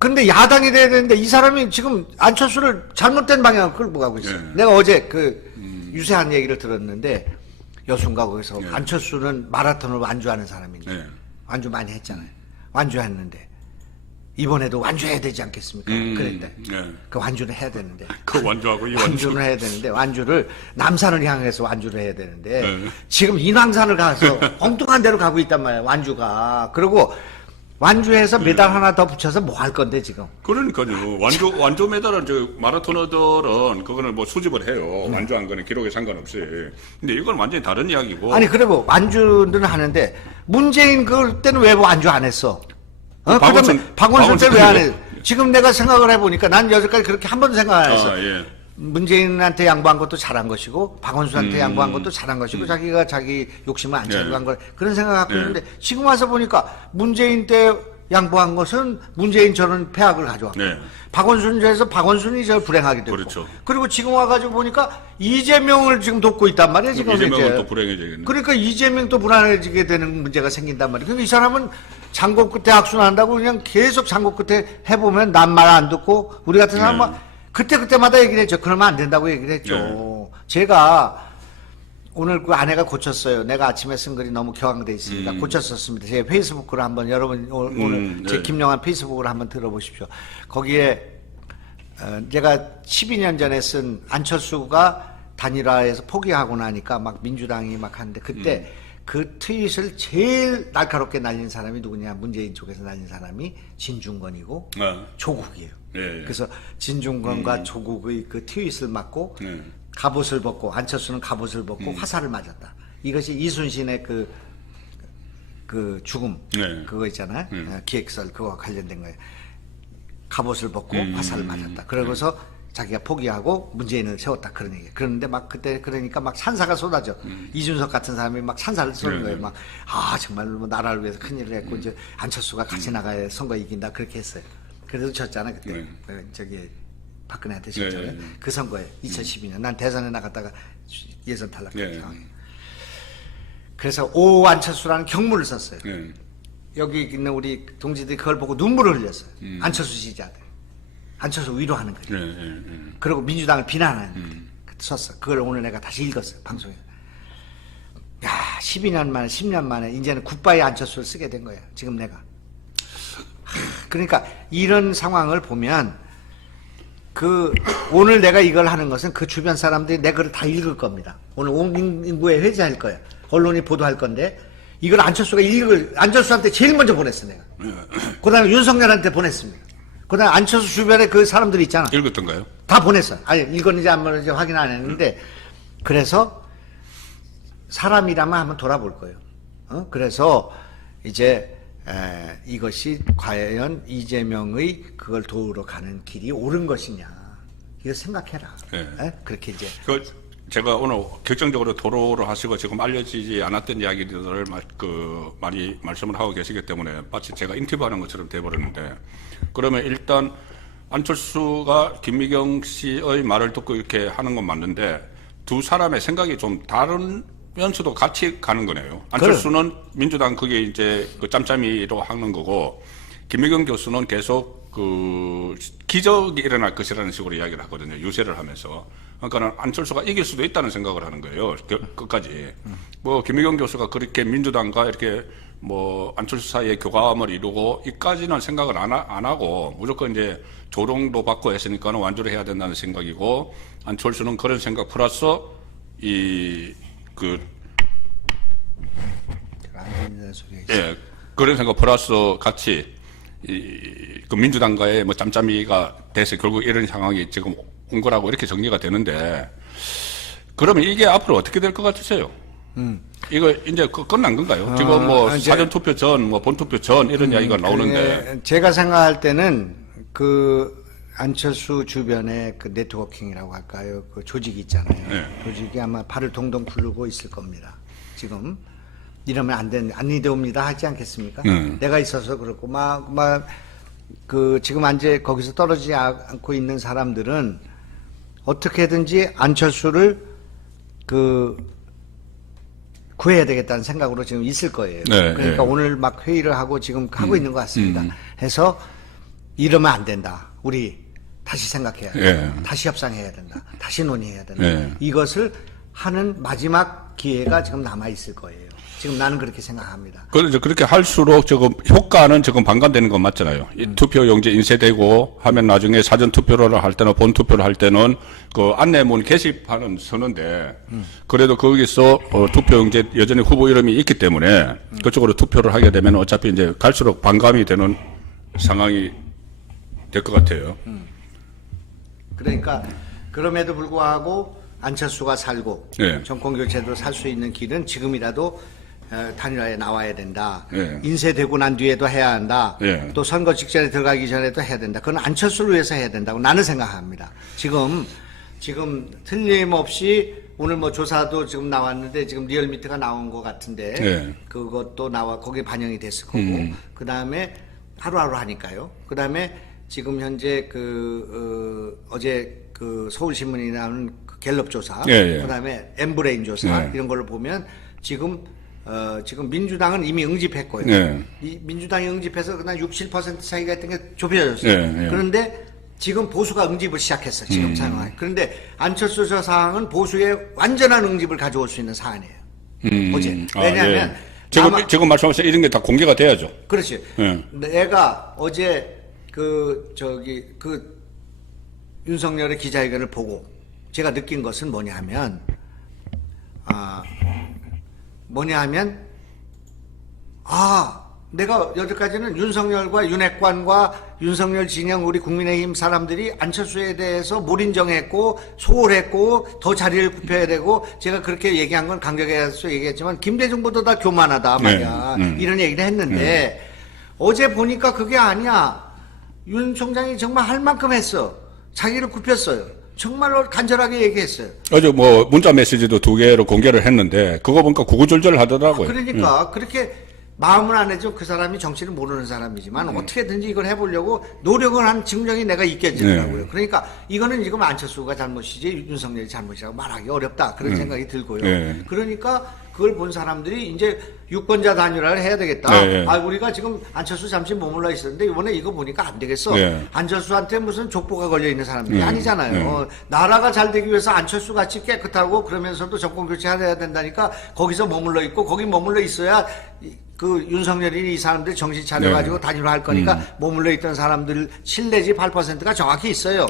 근데 야당이 돼야 되는데 이 사람이 지금 안철수를 잘못된 방향으로 끌고 가고 있어요. 내가 어제 그 유세한 얘기를 들었는데 여순가 거기서 안철수는 마라톤을 완주하는 사람인데 완주 많이 했잖아요. 완주했는데 이번에도 완주해야 되지 않겠습니까? 그랬대. 그 완주를 해야 되는데. 그 완주하고 이 완주를 해야 되는데 완주를 남산을 향해서 완주를 해야 되는데 지금 인왕산을 가서 엉뚱한 데로 가고 있단 말이야. 완주가. 그리고 완주해서 메달 하나 더 붙여서 뭐 할 건데 지금? 그러니까요. 완주 메달은 저 마라토너들은 그거는 뭐 수집을 해요. 완주한 거는 기록에 상관없이. 근데 이건 완전히 다른 이야기고. 아니 그리고 완주는 하는데 문재인 그때는 왜 완주 안 했어? 박원순 때는 왜 안 해? 지금 내가 생각을 해보니까 난 여태까지 그렇게 한 번도 생각 안 했어. 문재인한테 양보한 것도 잘한 것이고 박원순한테 양보한 것도 잘한 것이고 자기가 자기 욕심을 안 채우고 한 걸 그런 생각을 갖고 있는데 지금 와서 보니까 문재인 때 양보한 것은 문재인처럼 폐악을 가져왔고 박원순에서 박원순이 저 불행하게 됐고 그리고 지금 와가지고 보니까 이재명을 지금 돕고 있단 말이에요. 지금 이재명은 또 불행해지겠네. 그러니까 이재명도 불안해지게 되는 문제가 생긴단 말이에요. 그러니까 이 사람은 장고 끝에 악순한다고 그냥 계속 장고 끝에 해보면 난 말 안 듣고 우리 같은 사람은 그때마다 얘기를 했죠. 그러면 안 된다고 얘기를 했죠. 제가 오늘 그 아내가 고쳤어요. 내가 아침에 쓴 글이 너무 격앙돼 있으니까 고쳤었습니다. 제 페이스북으로 한번 여러분 오늘 제 김영환 페이스북으로 한번 들어보십시오. 거기에 제가 12년 전에 쓴 안철수가 단일화에서 포기하고 나니까 막 민주당이 막 하는데 그때 그 트윗을 제일 날카롭게 날린 사람이 누구냐? 문재인 쪽에서 날린 사람이 진중권이고 조국이에요. 그래서 진중권과 조국의 그 트윗을 맞고 갑옷을 벗고 안철수는 갑옷을 벗고 화살을 맞았다. 이것이 이순신의 그 그 죽음 네. 그거 있잖아요. 기획설 그거와 관련된 거예요. 갑옷을 벗고 화살을 맞았다. 그러고서 자기가 포기하고 문재인을 세웠다 그런 얘기. 그런데 막 그때 그러니까 막 산사가 쏟아져. 이준석 같은 사람이 막 산사를 쏘는 거예요. 막 정말 뭐 나라를 위해서 큰일을 했고 이제 안철수가 같이 나가야 선거 이긴다 그렇게 했어요. 그래도 졌잖아 그때. 저기 박근혜한테 졌잖아요. 그 선거에 2012년 난 대선에 나갔다가 예선 탈락했죠. 그래서 오 안철수라는 경문을 썼어요. 여기 있는 우리 동지들이 그걸 보고 눈물을 흘렸어요. 안철수 지지자들. 안철수 위로하는 거예요. 그리고 민주당을 비난하는 거예요. 썼어. 그걸 오늘 내가 다시 읽었어요. 방송에. 야, 12년 만에 10년 만에 이제는 굿바이 안철수를 쓰게 된 거예요. 지금 내가. 그러니까 이런 상황을 보면 오늘 내가 이걸 하는 것은 그 주변 사람들이 내 글을 다 읽을 겁니다. 오늘 온 인구에 회자할 거예요. 언론이 보도할 건데 이걸 안철수한테 제일 먼저 보냈어 내가. 그 다음에 윤석열한테 보냈습니다. 그 다음에 안철수 주변에 그 사람들이 있잖아. 읽었던가요? 다 보냈어. 아니 읽었는지 안 읽었는지 확인 안 했는데 그래서 사람이라면 한번 돌아볼 거예요. 그래서 이제 이것이 과연 이재명의 그걸 도우러 가는 길이 옳은 것이냐 이거 생각해라. 그렇게 이제 제가 오늘 결정적으로 토로를 하시고 지금 알려지지 않았던 이야기들을 많이 말씀을 하고 계시기 때문에 마치 제가 인터뷰하는 것처럼 돼버렸는데, 그러면 일단 안철수가 김미경 씨의 말을 듣고 이렇게 하는 건 맞는데 두 사람의 생각이 좀 다르면서도 같이 가는 거네요. 안철수는 민주당 그게 이제 그 짬짬이로 하는 거고, 김미경 교수는 계속 기적이 일어날 것이라는 식으로 이야기를 하거든요. 유세를 하면서. 그러니까는 안철수가 이길 수도 있다는 생각을 하는 거예요. 끝까지. 뭐 김미경 교수가 그렇게 민주당과 이렇게 뭐 안철수 사이에 교감을 이루고 이까지는 생각을 안 하고 무조건 이제 조롱도 받고 했으니까는 완주를 해야 된다는 생각이고, 안철수는 그런 생각 플러스 그런 생각 플러스 같이 그 민주당과의 뭐 짬짬이가 돼서 결국 이런 상황이 지금 온 거라고 이렇게 정리가 되는데, 그러면 이게 앞으로 어떻게 될 것 같으세요? 이거 이제 끝난 건가요? 지금 뭐 사전 투표 전, 뭐 본투표 전 이런 이야기가 나오는데. 제가 생각할 때는 그 안철수 주변에 그 네트워킹이라고 할까요? 그 조직이 있잖아요. 조직이 아마 팔을 동동 굴르고 있을 겁니다. 지금 이러면 안 이대옵니다 하지 않겠습니까? 내가 있어서 그렇고 지금 거기서 떨어지지 않고 있는 사람들은 어떻게든지 안철수를 구해야 되겠다는 생각으로 지금 있을 거예요. 그러니까 오늘 막 회의를 하고 지금 하고 있는 것 같습니다. 해서 이러면 안 된다. 우리 다시 생각해야 된다. 다시 협상해야 된다. 다시 논의해야 된다. 이것을 하는 마지막 기회가 지금 남아 있을 거예요. 지금 나는 그렇게 생각합니다. 그렇게 할수록 지금 효과는 지금 반감되는 건 맞잖아요. 이 투표용지 인쇄되고 하면 나중에 사전 투표를 할 때는 본 투표를 할 때는 그 안내문 게시판은 서는데 그래도 거기서 투표용지 여전히 후보 이름이 있기 때문에 그쪽으로 투표를 하게 되면 어차피 이제 갈수록 반감이 되는 상황이 될 것 같아요. 그러니까 그럼에도 불구하고 안철수가 살고 정권교체도 살 수 있는 길은 지금이라도 단일화에 나와야 된다. 인쇄되고 난 뒤에도 해야 한다. 또 선거 직전에 들어가기 전에도 해야 된다. 그건 안철수를 위해서 해야 된다고 나는 생각합니다. 지금 틀림없이 오늘 뭐 조사도 지금 나왔는데 지금 리얼미터가 나온 것 같은데 그것도 거기에 반영이 됐을 거고 그 다음에 하루하루 하니까요. 그 다음에 지금 현재 어제 서울신문이 나온 갤럽 조사, 그 다음에 엠브레인 조사 이런 걸로 보면 지금 민주당은 이미 응집했고요. 민주당이 응집해서 그냥 67% 차이가 있던 게 좁혀졌어요. 그런데 지금 보수가 응집을 시작했어. 지금 상황에. 그런데 안철수 저 사항은 보수의 완전한 응집을 가져올 수 있는 사안이에요. 어제. 왜냐하면 지금 말씀하신 이런 게 다 공개가 돼야죠. 그렇지. 내가 어제 윤석열의 기자회견을 보고 제가 느낀 것은 뭐냐면 내가 여태까지는 윤석열과 윤핵관과 윤석열 진영 우리 국민의힘 사람들이 안철수에 대해서 몰인정했고 소홀했고 더 자리를 굽혀야 되고 제가 그렇게 얘기한 건 강경해서 얘기했지만 김대중보다 다 교만하다 말이야. 이런 얘기를 했는데 어제 보니까 그게 아니야. 윤 총장이 정말 할 만큼 했어. 자기를 굽혔어요. 정말로 간절하게 얘기했어요. 어제 뭐 문자 메시지도 2개로 공개를 했는데 그거 보니까 구구절절 하더라고요. 그러니까 그렇게 마음은 안 해죠. 그 사람이 정치를 모르는 사람이지만 어떻게든지 이걸 해보려고 노력을 한 증명이 내가 있겠더라고요. 그러니까 이거는 지금 안철수가 잘못이지 윤석열이 잘못이라고 말하기 어렵다. 그런 생각이 들고요. 그러니까 그걸 본 사람들이 이제 유권자 단일화를 해야 되겠다. 아, 우리가 지금 안철수 잠시 머물러 있었는데 이번에 이거 보니까 안 되겠어. 안철수한테 무슨 족보가 걸려 있는 사람들이 아니잖아요. 나라가 잘 되기 위해서 안철수 같이 깨끗하고 그러면서도 정권 교체해야 된다니까 거기서 머물러 있고 거기 머물러 있어야 그 윤석열이 이 사람들 정신 차려가지고 단일화할 거니까 머물러 있던 사람들 7 내지 8%가 정확히 있어요.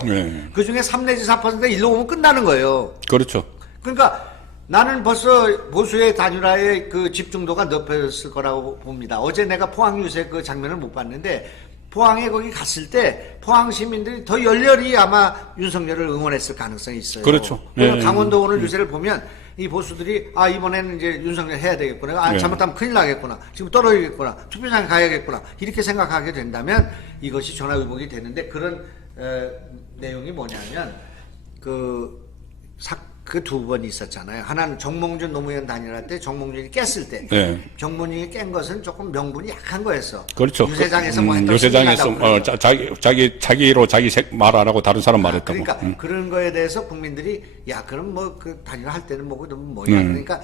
그 중에 3 내지 4%가 일로 오면 끝나는 거예요. 그렇죠. 그러니까 나는 벌써 보수의 단일화의 그 집중도가 높아졌을 거라고 봅니다. 어제 내가 포항 유세 그 장면을 못 봤는데 포항에 거기 갔을 때 포항 시민들이 더 열렬히 아마 윤석열을 응원했을 가능성이 있어요. 그렇죠. 강원도 오늘 유세를 보면 이 보수들이 아 이번에는 이제 윤석열 해야 되겠구나. 아 잘못하면 큰일 나겠구나. 지금 떨어지겠구나. 투표장에 가야겠구나. 이렇게 생각하게 된다면 이것이 전화위복이 되는데 그런 내용이 뭐냐면 그 2번 있었잖아요. 하나는 정몽준 노무현 단일화 때 정몽준이 깼을 때 정몽준이 깬 것은 조금 명분이 약한 거였어. 그렇죠. 유세장에서 뭐 했다고 유세장에서 자기로 자기 말 안 하고 다른 사람 말했다고. 그러니까 그런 거에 대해서 국민들이 야 그럼 뭐 그 단일화 할 때는 뭐 뭐냐 그러니까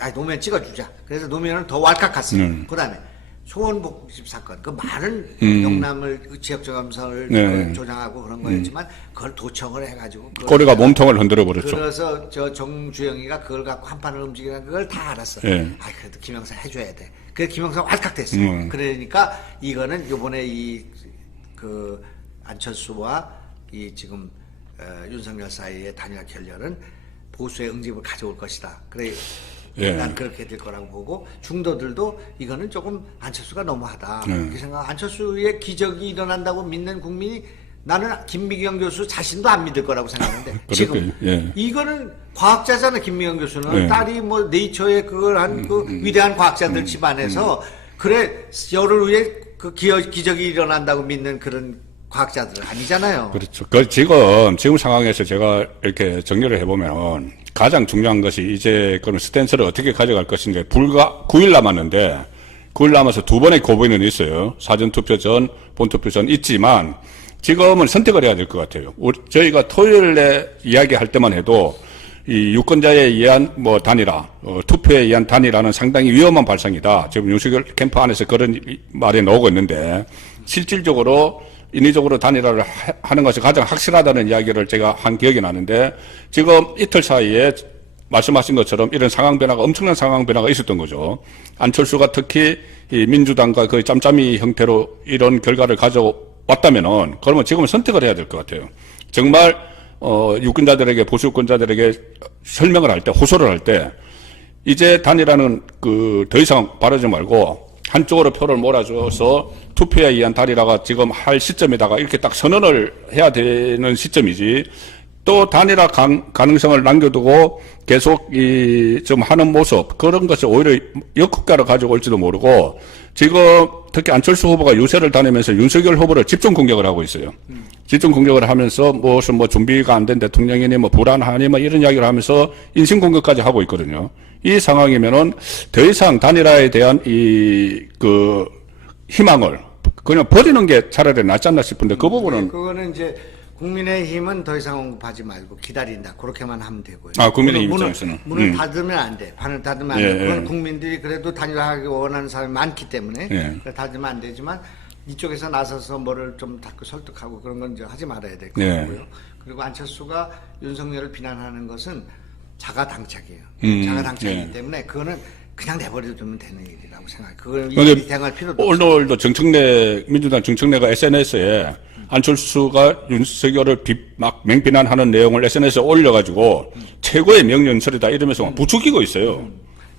야 노무현 찍어주자. 그래서 노무현은 더 왈칵 갔어요. 그다음에 소원복집 사건, 그 많은 영남을 지역정감선을 조장하고 그런 거였지만 그걸 도청을 해가지고 꼬리가 몸통을 흔들어 버렸죠. 그래서 저 정주영이가 그걸 갖고 한판을 움직이는 그걸 다 알았어. 아 그래도 김영삼 해줘야 돼. 그래서 김영삼 왈칵됐어. 그러니까 이거는 요번에 이 그 안철수와 이 지금 윤석열 사이의 단일화 결렬은 보수의 응집을 가져올 것이다. 그래. 난 그렇게 될 거라고 보고 중도들도 이거는 조금 안철수가 너무하다 이렇게 생각. 안철수의 기적이 일어난다고 믿는 국민이 나는 김미경 교수 자신도 안 믿을 거라고 생각하는데 지금 이거는 과학자잖아. 김미경 교수는 딸이 뭐 네이처에 그걸 한 그 위대한 과학자들 집안에서 그래 열흘 후에 그 기적이 일어난다고 믿는 그런 과학자들 아니잖아요. 그렇죠. 지금 상황에서 제가 이렇게 정리를 해보면 가장 중요한 것이 이제 그럼 스탠스를 어떻게 가져갈 것인지 불과 9일 남았는데 9일 남아서 2번의 고비는 있어요. 사전투표 전, 본투표 전 있지만 지금은 선택을 해야 될 것 같아요. 저희가 토요일에 이야기할 때만 해도 이 유권자에 의한 뭐 단일화, 투표에 의한 단일화는 상당히 위험한 발상이다. 지금 윤석열 캠프 안에서 그런 말이 나오고 있는데 실질적으로 인위적으로 단일화를 하는 것이 가장 확실하다는 이야기를 제가 한 기억이 나는데 지금 이틀 사이에 말씀하신 것처럼 이런 상황 변화가 엄청난 상황 변화가 있었던 거죠. 안철수가 특히 이 민주당과 그 짬짬이 형태로 이런 결과를 가져왔다면은 그러면 지금은 선택을 해야 될 것 같아요. 정말 유권자들에게 보수 유권자들에게 설명을 할 때 호소를 할 때 이제 단일화는 그 더 이상 바라지 말고 한쪽으로 표를 몰아줘서 투표에 의한 단일화가 지금 할 시점에다가 이렇게 딱 선언을 해야 되는 시점이지 또 단일화 가능성을 남겨두고 계속 좀 하는 모습 그런 것이 오히려 역효과를 가지고 올지도 모르고 지금 특히 안철수 후보가 유세를 다니면서 윤석열 후보를 집중 공격을 하고 있어요. 집중 공격을 하면서 무슨 뭐 준비가 안 된 대통령이니 뭐 불안하니 뭐 이런 이야기를 하면서 인신 공격까지 하고 있거든요. 이 상황이면은 더 이상 단일화에 대한 그 희망을 그냥 버리는 게 차라리 낫지 않나 싶은데 그 부분은 그거는 이제 국민의힘은 더 이상 언급하지 말고 기다린다. 그렇게만 하면 되고요. 아, 국민의힘 입장에서는 문을 닫으면 안 돼. 판을 닫으면 안 돼. 그건 국민들이 그래도 단일화하기 원하는 사람이 많기 때문에 닫으면 안 되지만 이쪽에서 나서서 뭐를 좀 닫고 설득하고 그런 건 이제 하지 말아야 될 거고요. 그리고 안철수가 윤석열을 비난하는 것은 자가당착이에요. 자가당착이기 때문에 그거는 그냥 내버려두면 되는 일이라고 생각해요. 그걸 일이 대응할 필요도 없어요. 오늘도 민주당 정청래가 SNS에 안철수가 윤석열을 막 맹비난하는 내용을 SNS에 올려가지고 최고의 명령설이다 이러면서 막 부추기고 있어요.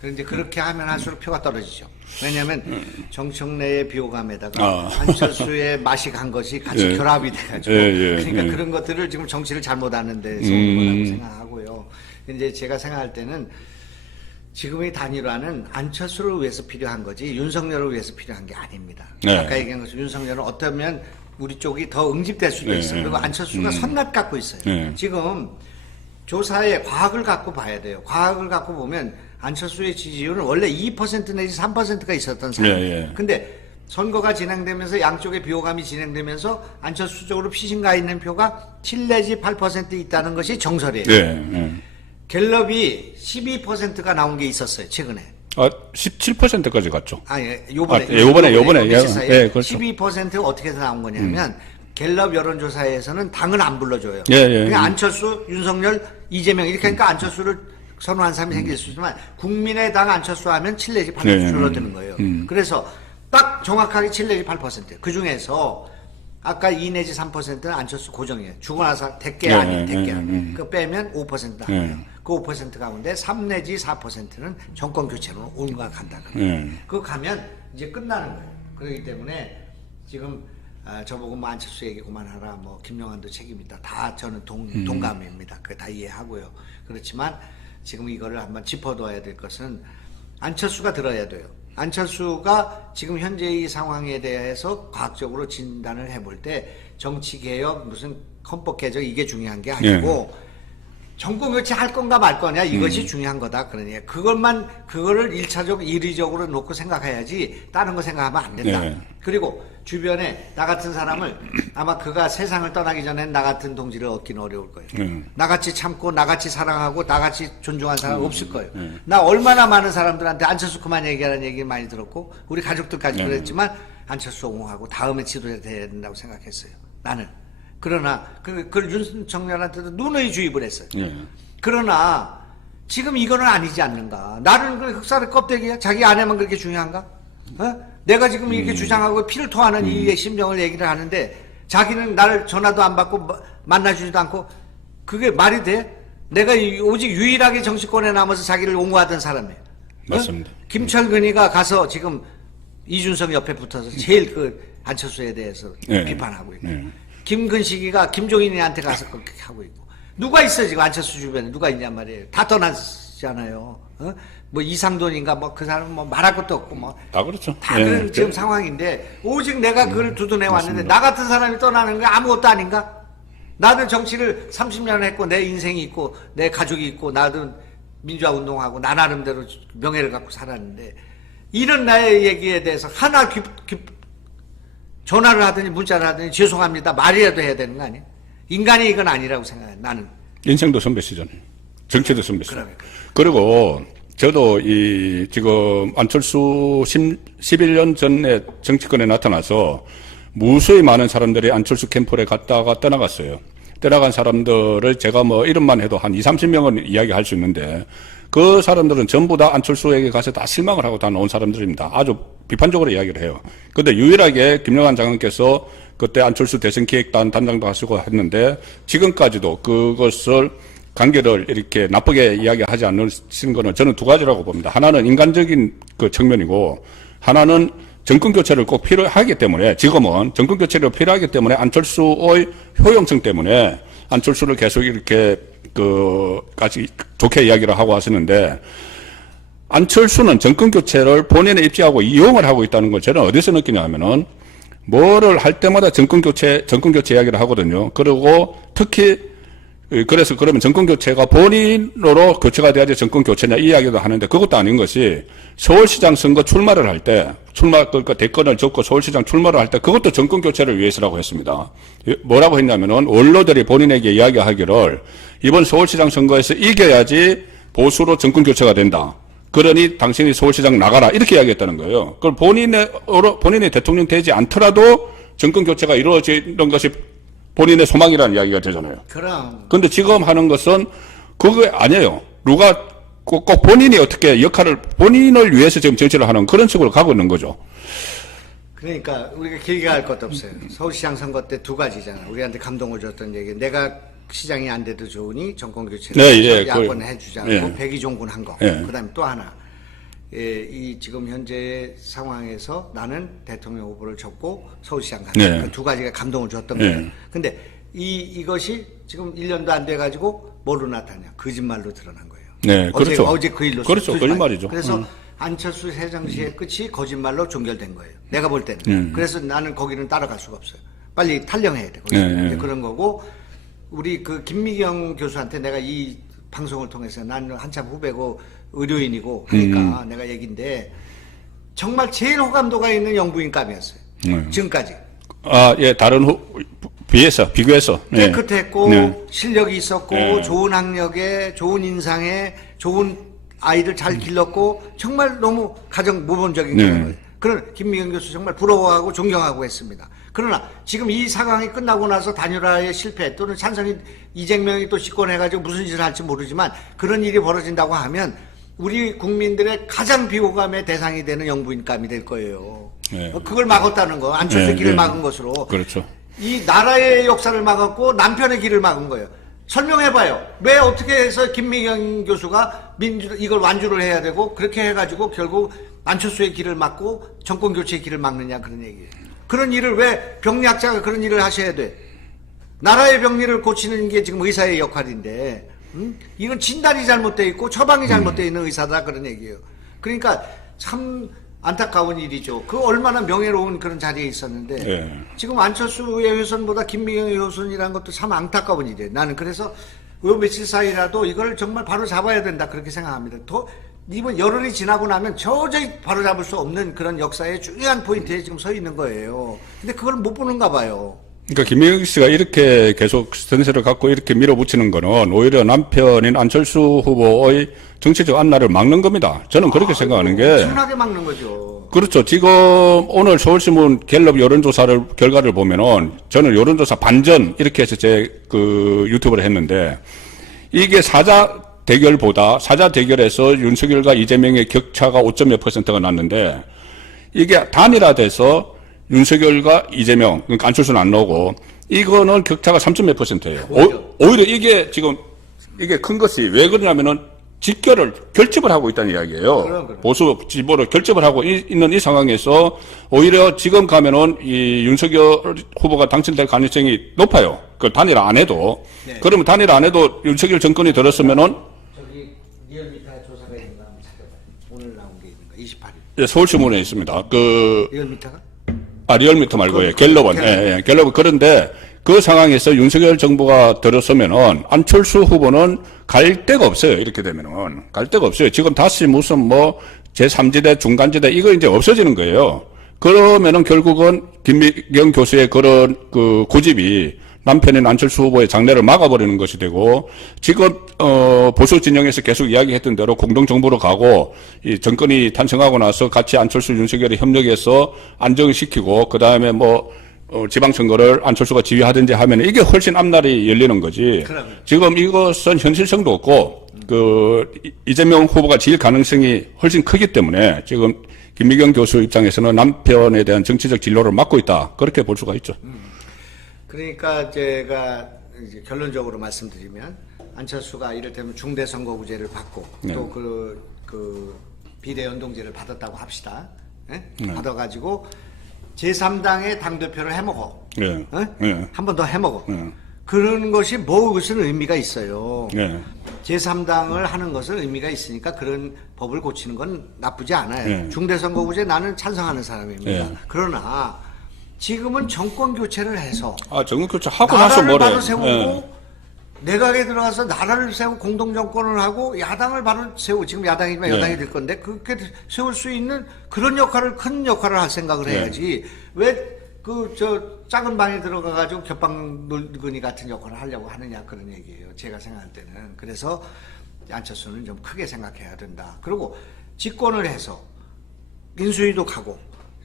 그런데 그렇게 하면 할수록 표가 떨어지죠. 왜냐하면 정청래의 비호감에다가 안철수의 맛이 간 것이 같이 결합이 돼가지고 그러니까 그런 것들을 지금 정치를 잘못하는 데서 온 거라고 생각하고요. 이제 제가 생각할 때는 지금의 단일화는 안철수를 위해서 필요한 거지 윤석열을 위해서 필요한 게 아닙니다. 아까 얘기한 것처럼 윤석열은 어쩌면 우리 쪽이 더 응집될 수도 있어요. 그리고 안철수가 선납 갖고 있어요. 지금 조사에 과학을 갖고 봐야 돼요. 과학을 갖고 보면 안철수의 지지율은 원래 2% 내지 3%가 있었던 사람이에요. 근데 선거가 진행되면서 양쪽의 비호감이 진행되면서 안철수 쪽으로 피신가 있는 표가 7 내지 8% 있다는 것이 정설이에요. 갤럽이 12%가 나온 게 있었어요, 최근에. 17%까지 갔죠. 요번에. 그렇죠. 12% 어떻게 해서 나온 거냐면, 갤럽 여론조사에서는 당은 안 불러줘요. 그냥 안철수, 윤석열, 이재명 이렇게 하니까 안철수를 선호한 사람이 생길 수 있지만, 국민의당 안철수 하면 7 내지 8% 줄어드는 거예요. 그래서 딱 정확하게 7 내지 8%. 그 중에서 아까 2 내지 3%는 안철수 고정이에요. 주고 나서 대개 아닌 대개 아닌. 그거 빼면 5% 나와요. 그 5% 가운데 3 내지 4%는 정권 교체로 올라간다. 그거 가면 이제 끝나는 거예요. 그렇기 때문에 지금 저보고 뭐 안철수 얘기 그만하라, 뭐 김영환도 책임있다. 다 저는 동감입니다. 그거 다 이해하고요. 그렇지만 지금 이거를 한번 짚어둬야 될 것은 안철수가 들어야 돼요. 안철수가 지금 현재 이 상황에 대해서 과학적으로 진단을 해볼 때 정치개혁 무슨 헌법개정 이게 중요한 게 아니고 정권 교체할 건가 말 거냐 이것이 중요한 거다. 그러니 그거를 1차적 1위적으로 놓고 생각해야지 다른 거 생각하면 안 된다. 그리고 주변에 나 같은 사람을 아마 그가 세상을 떠나기 전에 나 같은 동지를 얻기는 어려울 거예요. 나같이 참고 나같이 사랑하고 나같이 존중한 사람 없을 거예요. 나 얼마나 많은 사람들한테 안철수 그만 얘기하라는 얘기 많이 들었고 우리 가족들까지 그랬지만 안철수 옹호하고 다음에 지도자 돼야 된다고 생각했어요. 나는. 그러나 그걸 윤석열한테도 누누이 주입을 했어요. 그러나 지금 이거는 아니지 않는가. 나는 그 흑살의 껍데기야. 자기 아내만 그렇게 중요한가? 내가 지금 이렇게 주장하고 피를 토하는 이 심정을 얘기를 하는데 자기는 나를 전화도 안 받고 만나주지도 않고 그게 말이 돼? 내가 오직 유일하게 정치권에 남아서 자기를 옹호하던 사람이에요. 맞습니다. 김철근이가 가서 지금 이준석 옆에 붙어서 제일 그 안철수에 대해서 비판하고 있고 김근식이가 김종인한테 가서 그렇게 하고 있고 누가 있어 지금 안철수 주변에 누가 있냔 말이에요. 다 떠났잖아요. 뭐 이상돈인가 뭐 그 사람 뭐 말할 것도 없고 뭐 다 그렇죠. 다 그런 지금 상황인데 오직 내가 그걸 두둔해 왔는데 나 같은 사람이 떠나는 게 아무것도 아닌가? 나도 정치를 30년 했고 내 인생이 있고 내 가족이 있고 나도 민주화 운동하고 나 나름대로 명예를 갖고 살았는데 이런 나의 얘기에 대해서 하나 전화를 하더니 문자를 하더니 죄송합니다 말이라도 해야 되는 거 아니에요? 인간이 이건 아니라고 생각해 나는. 인생도 선배시잖아요. 정치도 선배시잖아요. 그리고 저도 지금 안철수 11년 전에 정치권에 나타나서 무수히 많은 사람들이 안철수 캠프에 갔다가 떠나갔어요. 떠나간 사람들을 제가 뭐 이름만 해도 한 20-30명은 이야기할 수 있는데 그 사람들은 전부 다 안철수에게 가서 다 실망을 하고 다 나온 사람들입니다. 아주 비판적으로 이야기를 해요. 근데 유일하게 김영환 장관께서 그때 안철수 대선 기획단 단장도 하시고 했는데 지금까지도 그것을 관계를 이렇게 나쁘게 이야기하지 않으신 거는 저는 두 가지라고 봅니다. 하나는 인간적인 그 측면이고 하나는 정권 교체를 꼭 필요하기 때문에 지금은 정권 교체가 필요하기 때문에 안철수의 효용성 때문에 안철수를 계속 이렇게 같이 좋게 이야기를 하고 하시는데 안철수는 정권 교체를 본인의 입지하고 이용을 하고 있다는 걸 저는 어디서 느끼냐 하면은 뭐를 할 때마다 정권 교체 이야기를 하거든요. 그리고 특히 그래서 그러면 정권 교체가 본인으로 교체가 돼야지 정권 교체냐 이 이야기도 하는데 그것도 아닌 것이 서울시장 선거 출마를 할 때 그러니까 대권을 접고 서울시장 출마를 할 때 그것도 정권 교체를 위해서라고 했습니다. 뭐라고 했냐면은 원로들이 본인에게 이야기하기를 이번 서울시장 선거에서 이겨야지 보수로 정권 교체가 된다. 그러니 당신이 서울시장 나가라 이렇게 이야기했다는 거예요. 그걸 본인이 대통령 되지 않더라도 정권 교체가 이루어지는 것이 본인의 소망이라는 이야기가 되잖아요. 그럼. 근데 지금 하는 것은 그거 아니에요. 누가 꼭 본인이 어떻게 본인을 위해서 지금 정치를 하는 그런 식으로 가고 있는 거죠. 그러니까 우리가 길게 할 것도 없어요. 서울시장 선거 때 두 가지잖아. 우리한테 감동을 줬던 얘기. 내가 시장이 안 돼도 좋으니 정권 교체를 야권에 해주자고 백의종군 한 거. 그다음에 또 하나. 이 지금 현재 상황에서 나는 대통령 후보를 접고 서울시장 간다. 네. 그 두 가지가 감동을 줬던 네. 거예요. 근데 이것이 지금 1년도 안 돼가지고 뭐로 나타나냐? 거짓말로 드러난 거예요. 네, 그렇죠. 어제 그 일로. 그렇죠. 거짓말이죠. 그래서 안철수 세정시의 끝이 거짓말로 종결된 거예요. 내가 볼 때는. 그래서 나는 거기는 따라갈 수가 없어요. 빨리 탈령해야 돼. 네. 그런 거고, 우리 그 김미경 교수한테 내가 이 방송을 통해서 나는 한참 후배고 의료인이고 하니까 내가 얘기인데, 정말 제일 호감도가 있는 영부인감이었어요. 지금까지. 아, 예, 다른 비교해서. 네. 깨끗했고, 네. 실력이 있었고, 네. 좋은 학력에, 좋은 인상에, 좋은 아이들 잘 길렀고, 정말 너무 가정 모범적인 네. 거예요. 그런 김미경 교수 정말 부러워하고 존경하고 했습니다. 그러나 지금 이 상황이 끝나고 나서 단일화의 실패 또는 찬성이 이재명이 또 집권해가지고 무슨 짓을 할지 모르지만 그런 일이 벌어진다고 하면 우리 국민들의 가장 비호감의 대상이 되는 영부인감이 될 거예요. 네. 그걸 막았다는 거, 안철수 네, 길을 네. 막은 것으로. 그렇죠. 이 나라의 역사를 막았고 남편의 길을 막은 거예요. 설명해봐요. 왜 어떻게 해서 김미경 교수가 이걸 완주를 해야 되고 그렇게 해가지고 결국 안철수의 길을 막고 정권 교체의 길을 막느냐 그런 얘기예요. 그런 일을 왜 병리학자가 그런 일을 하셔야 돼? 나라의 병리를 고치는 게 지금 의사의 역할인데, 이건 진단이 잘못되어 있고 처방이 잘못되어 있는 의사다 그런 얘기예요. 그러니까 참 안타까운 일이죠. 그 얼마나 명예로운 그런 자리에 있었는데 네. 지금 안철수의 훼손보다 김미경의 훼손이라는 것도 참 안타까운 일이에요. 나는 그래서 요 며칠 사이라도 이걸 정말 바로 잡아야 된다 그렇게 생각합니다. 이번 여론이 지나고 나면 도저히 바로 잡을 수 없는 그런 역사의 중요한 포인트에 지금 서 있는 거예요. 근데 그걸 못 보는가 봐요. 그러니까 김민경 씨가 이렇게 계속 선세를 갖고 이렇게 밀어붙이는 거는 오히려 남편인 안철수 후보의 정치적 안날을 막는 겁니다. 저는 그렇게 생각하는 게. 엄청나게 막는 거죠. 그렇죠. 지금 오늘 서울신문 갤럽 결과를 보면은 저는 여론조사 반전 이렇게 해서 제 그 유튜브를 했는데 이게 사자 대결에서 윤석열과 이재명의 격차가 5.몇 %가 났는데 이게 단일화돼서 윤석열과 이재명, 그러니까 안철수는 안 나오고 이거는 격차가 3.몇 %예요. 오히려 이게 지금 이게 큰 것이 왜 그러냐면은 결집을 하고 있다는 이야기예요. 그럼. 보수 지보를 결집을 하고 있는 이 상황에서 오히려 지금 가면은 이 윤석열 후보가 당선될 가능성이 높아요. 그 단일화 안 해도. 네. 그러면 단일화 안 해도 윤석열 정권이 들었으면은 저기 리얼미터 조사가 있는가 한번 찾아봐요. 오늘 나온 게 있는가? 28일. 예, 서울신문에 있습니다. 리얼미터가? 리얼미터 말고, 갤럽은. 갤럽은. 그런데 그 상황에서 윤석열 정부가 들어서면은 안철수 후보는 갈 데가 없어요. 이렇게 되면은. 갈 데가 없어요. 지금 다시 무슨 뭐 제3지대, 중간지대 이거 이제 없어지는 거예요. 그러면은 결국은 김미경 교수의 그런 그 고집이 남편인 안철수 후보의 장래를 막아버리는 것이 되고 지금 보수 진영에서 계속 이야기했던 대로 공동정부로 가고 이 정권이 탄생하고 나서 같이 안철수 윤석열이 협력해서 안정시키고 그다음에 뭐 지방선거를 안철수가 지휘하든지 하면 이게 훨씬 앞날이 열리는 거지. 그럼. 지금 이것은 현실성도 없고 이재명 후보가 질 가능성이 훨씬 크기 때문에 지금 김미경 교수 입장에서는 남편에 대한 정치적 진로를 막고 있다. 그렇게 볼 수가 있죠. 그러니까 제가 이제 결론적으로 말씀드리면 안철수가 이를테면 중대선거구제를 받고 네. 또 그 비대연동제를 받았다고 합시다. 예? 받아가지고 제3당의 당대표를 해먹어. 네. 한 번 더 해먹어. 그런 것이 무슨 의미가 있어요. 네. 제3당을 하는 것은 의미가 있으니까 그런 법을 고치는 건 나쁘지 않아요. 네. 중대선거구제 나는 찬성하는 사람입니다. 네. 그러나 지금은 정권 교체를 해서 정권 교체 하고 나서 나라를 뭐래? 바로 세우고 내각에 들어가서 나라를 세우고 공동정권을 하고 야당을 바로 세우고 지금 야당이지만 네. 여당이 될 건데 그렇게 세울 수 있는 그런 큰 역할을 할 생각을 해야지 왜 작은 방에 들어가가지고 겹방 늙은이 같은 역할을 하려고 하느냐 그런 얘기예요. 제가 생각할 때는. 그래서 안철수는 좀 크게 생각해야 된다. 그리고 집권을 해서 인수위도 가고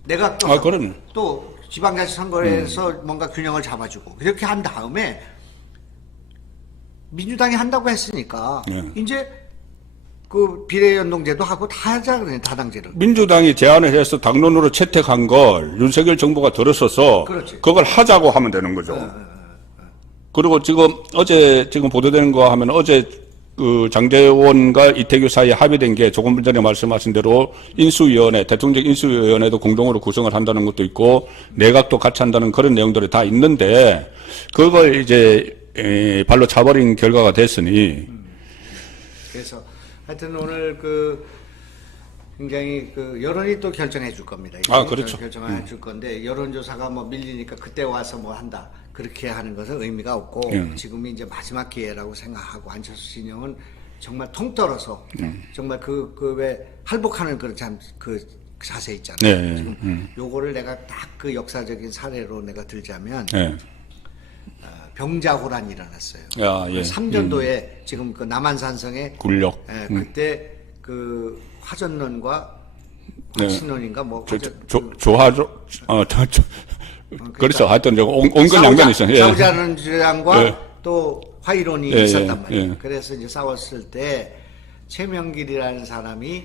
내각도 하고 또 지방자치 선거에서 뭔가 균형을 잡아주고 그렇게 한 다음에 민주당이 한다고 했으니까 이제 그 비례연동제도 하고 다 하자 그래 다당제를. 민주당이 제안을 해서 당론으로 채택한 걸 윤석열 정부가 들어서서 그렇지. 그걸 하자고 하면 되는 거죠. 그리고 지금 보도되는 거 하면 어제 그 장제원과 이태규 사이에 합의된 게 조금 전에 말씀하신 대로 인수위원회, 대통령 인수위원회도 공동으로 구성을 한다는 것도 있고 내각도 같이 한다는 그런 내용들이 다 있는데 그걸 이제 발로 차버린 결과가 됐으니 그래서 하여튼 오늘 그 굉장히 그 여론이 또 결정해 줄 겁니다. 그렇죠. 결정해 줄 건데 여론조사가 뭐 밀리니까 그때 와서 뭐 한다 그렇게 하는 것은 의미가 없고 지금이 이제 마지막 기회라고 생각하고 안철수 진영은 정말 통떨어서 정말 그 왜 할복하는 그런 참 그 자세 있잖아요. 네, 지금 요거를 내가 딱 그 역사적인 사례로 내가 들자면 네. 병자호란이 일어났어요. 예. 삼전도에 지금 그 남한산성에 굴력. 그때 그 화전론과 화신론인가 뭐 조화조 그렇죠. 하여튼 온갖 양변이 있어요. 싸우자는 주장과 예. 또 화이론이 예, 있었단 말이에요. 예. 그래서 이제 싸웠을 때 최명길이라는 사람이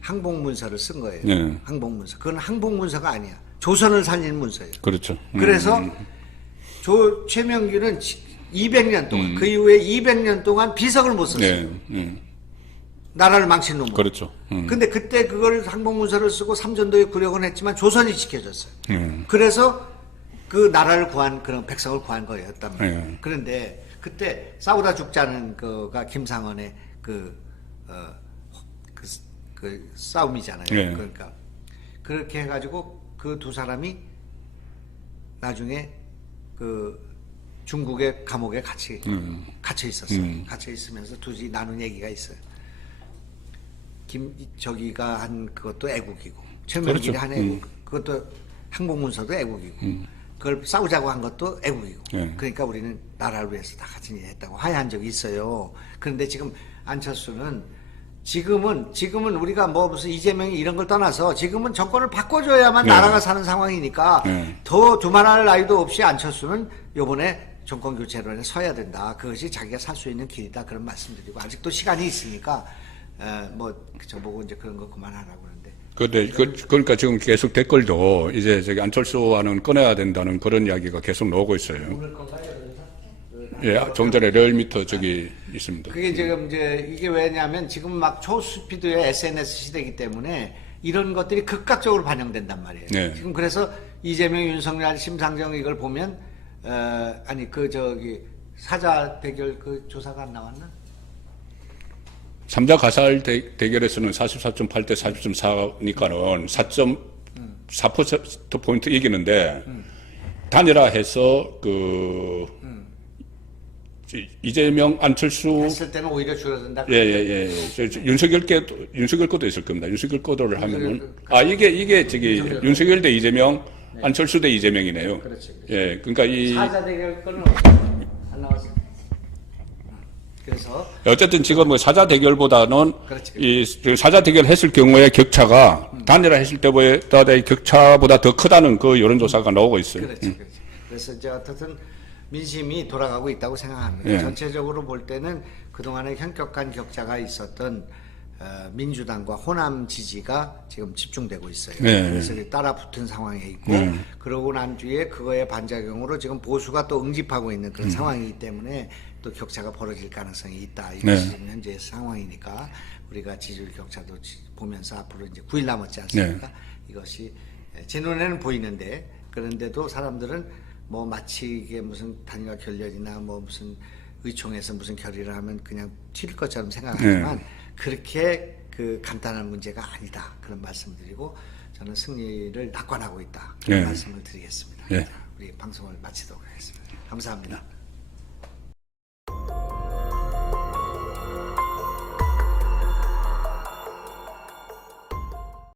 항복문서를 쓴 거예요. 예. 항복문서. 그건 항복문서가 아니야. 조선을 살린 문서예요. 그렇죠. 그래서 최명길은 200년 동안 그 이후에 200년 동안 비석을 못 썼어요. 나라를 망친 놈으로. 그렇죠. 근데 그때 그걸 항복문서를 쓰고 삼전도에 구력은 했지만 조선이 지켜줬어요. 그래서 그 나라를 구한 그런 백성을 구한 거였단 말이에요. 그런데 그때 싸우다 죽자는 거가 김상원의 그 싸움이잖아요. 그러니까 그렇게 해가지고 그 두 사람이 나중에 그 중국의 감옥에 갇혀 있었어요. 갇혀 있으면서 둘이 나눈 얘기가 있어요. 저기가 한 그것도 애국이고 최명길이 그렇죠. 한 애국 그것도 항복문서도 애국이고 그걸 싸우자고 한 것도 애국이고 그러니까 우리는 나라를 위해서 다 같이 했다고 화해한 적이 있어요. 그런데 지금 안철수는 지금은 우리가 뭐 무슨 이재명이 이런 걸 떠나서 지금은 정권을 바꿔줘야만 나라가 사는 상황이니까 더 두말할 나위도 없이 안철수는 요번에 정권 교체론에 서야 된다. 그것이 자기가 살 수 있는 길이다. 그런 말씀드리고 아직도 시간이 있으니까 뭐 저보고 이제 그런 거 그만하라고 그러는데. 그러니까 지금 계속 댓글도 이제 저기 안철수와는 끊어야 된다는 그런 이야기가 계속 나오고 있어요. 오늘 건가요? 예, 좀 전에 레얼미터 저기 있습니다. 그게 지금 이제 이게 왜냐하면 지금 막 초스피드의 SNS 시대이기 때문에 이런 것들이 극각적으로 반영된단 말이에요. 네. 지금 그래서 이재명, 윤석열, 심상정 이걸 보면 아니 그 저기 사자 대결 그 조사가 안 나왔나? 3자 가살 대결에서는 44.8대 40.4니까는 4.4% 이기는데 단일화해서 이재명, 안철수 했을 때는 오히려 줄어든다. 예. 윤석열 것도 있을 겁니다. 윤석열 거를 하면은 이게 저기 윤석열 대 이재명, 안철수 대 이재명이네요. 그렇지. 예, 그러니까 이 사자 대결 거는 안 나왔어. 그래서 어쨌든 지금 뭐 사자 대결보다는 그렇지. 이 사자 대결 했을 경우에 격차가 단일화 했을 때보다의 격차보다 더 크다는 그 여론조사가 나오고 있어요. 그렇지. 그래서 이제 어떻든 민심이 돌아가고 있다고 생각합니다. 예. 전체적으로 볼 때는 그동안에 현격한 격차가 있었던 민주당과 호남 지지가 지금 집중되고 있어요. 예. 그래서 따라 붙은 상황에 있고 그러고 난 뒤에 그거의 반작용으로 지금 보수가 또 응집하고 있는 그런 상황이기 때문에 또 격차가 벌어질 가능성이 있다. 이것이 지금 현재 상황이니까 우리가 지지율 격차도 보면서 앞으로 이제 9일 남았지 않습니까? 이것이 제 눈에는 보이는데 그런데도 사람들은 뭐 마치 이게 무슨 단일화 결렬이나 뭐 무슨 의총에서 무슨 결의를 하면 그냥 튈 것처럼 생각하지만 그렇게 그 간단한 문제가 아니다. 그런 말씀드리고 저는 승리를 낙관하고 있다. 그런 말씀을 드리겠습니다. 우리 방송을 마치도록 하겠습니다. 감사합니다.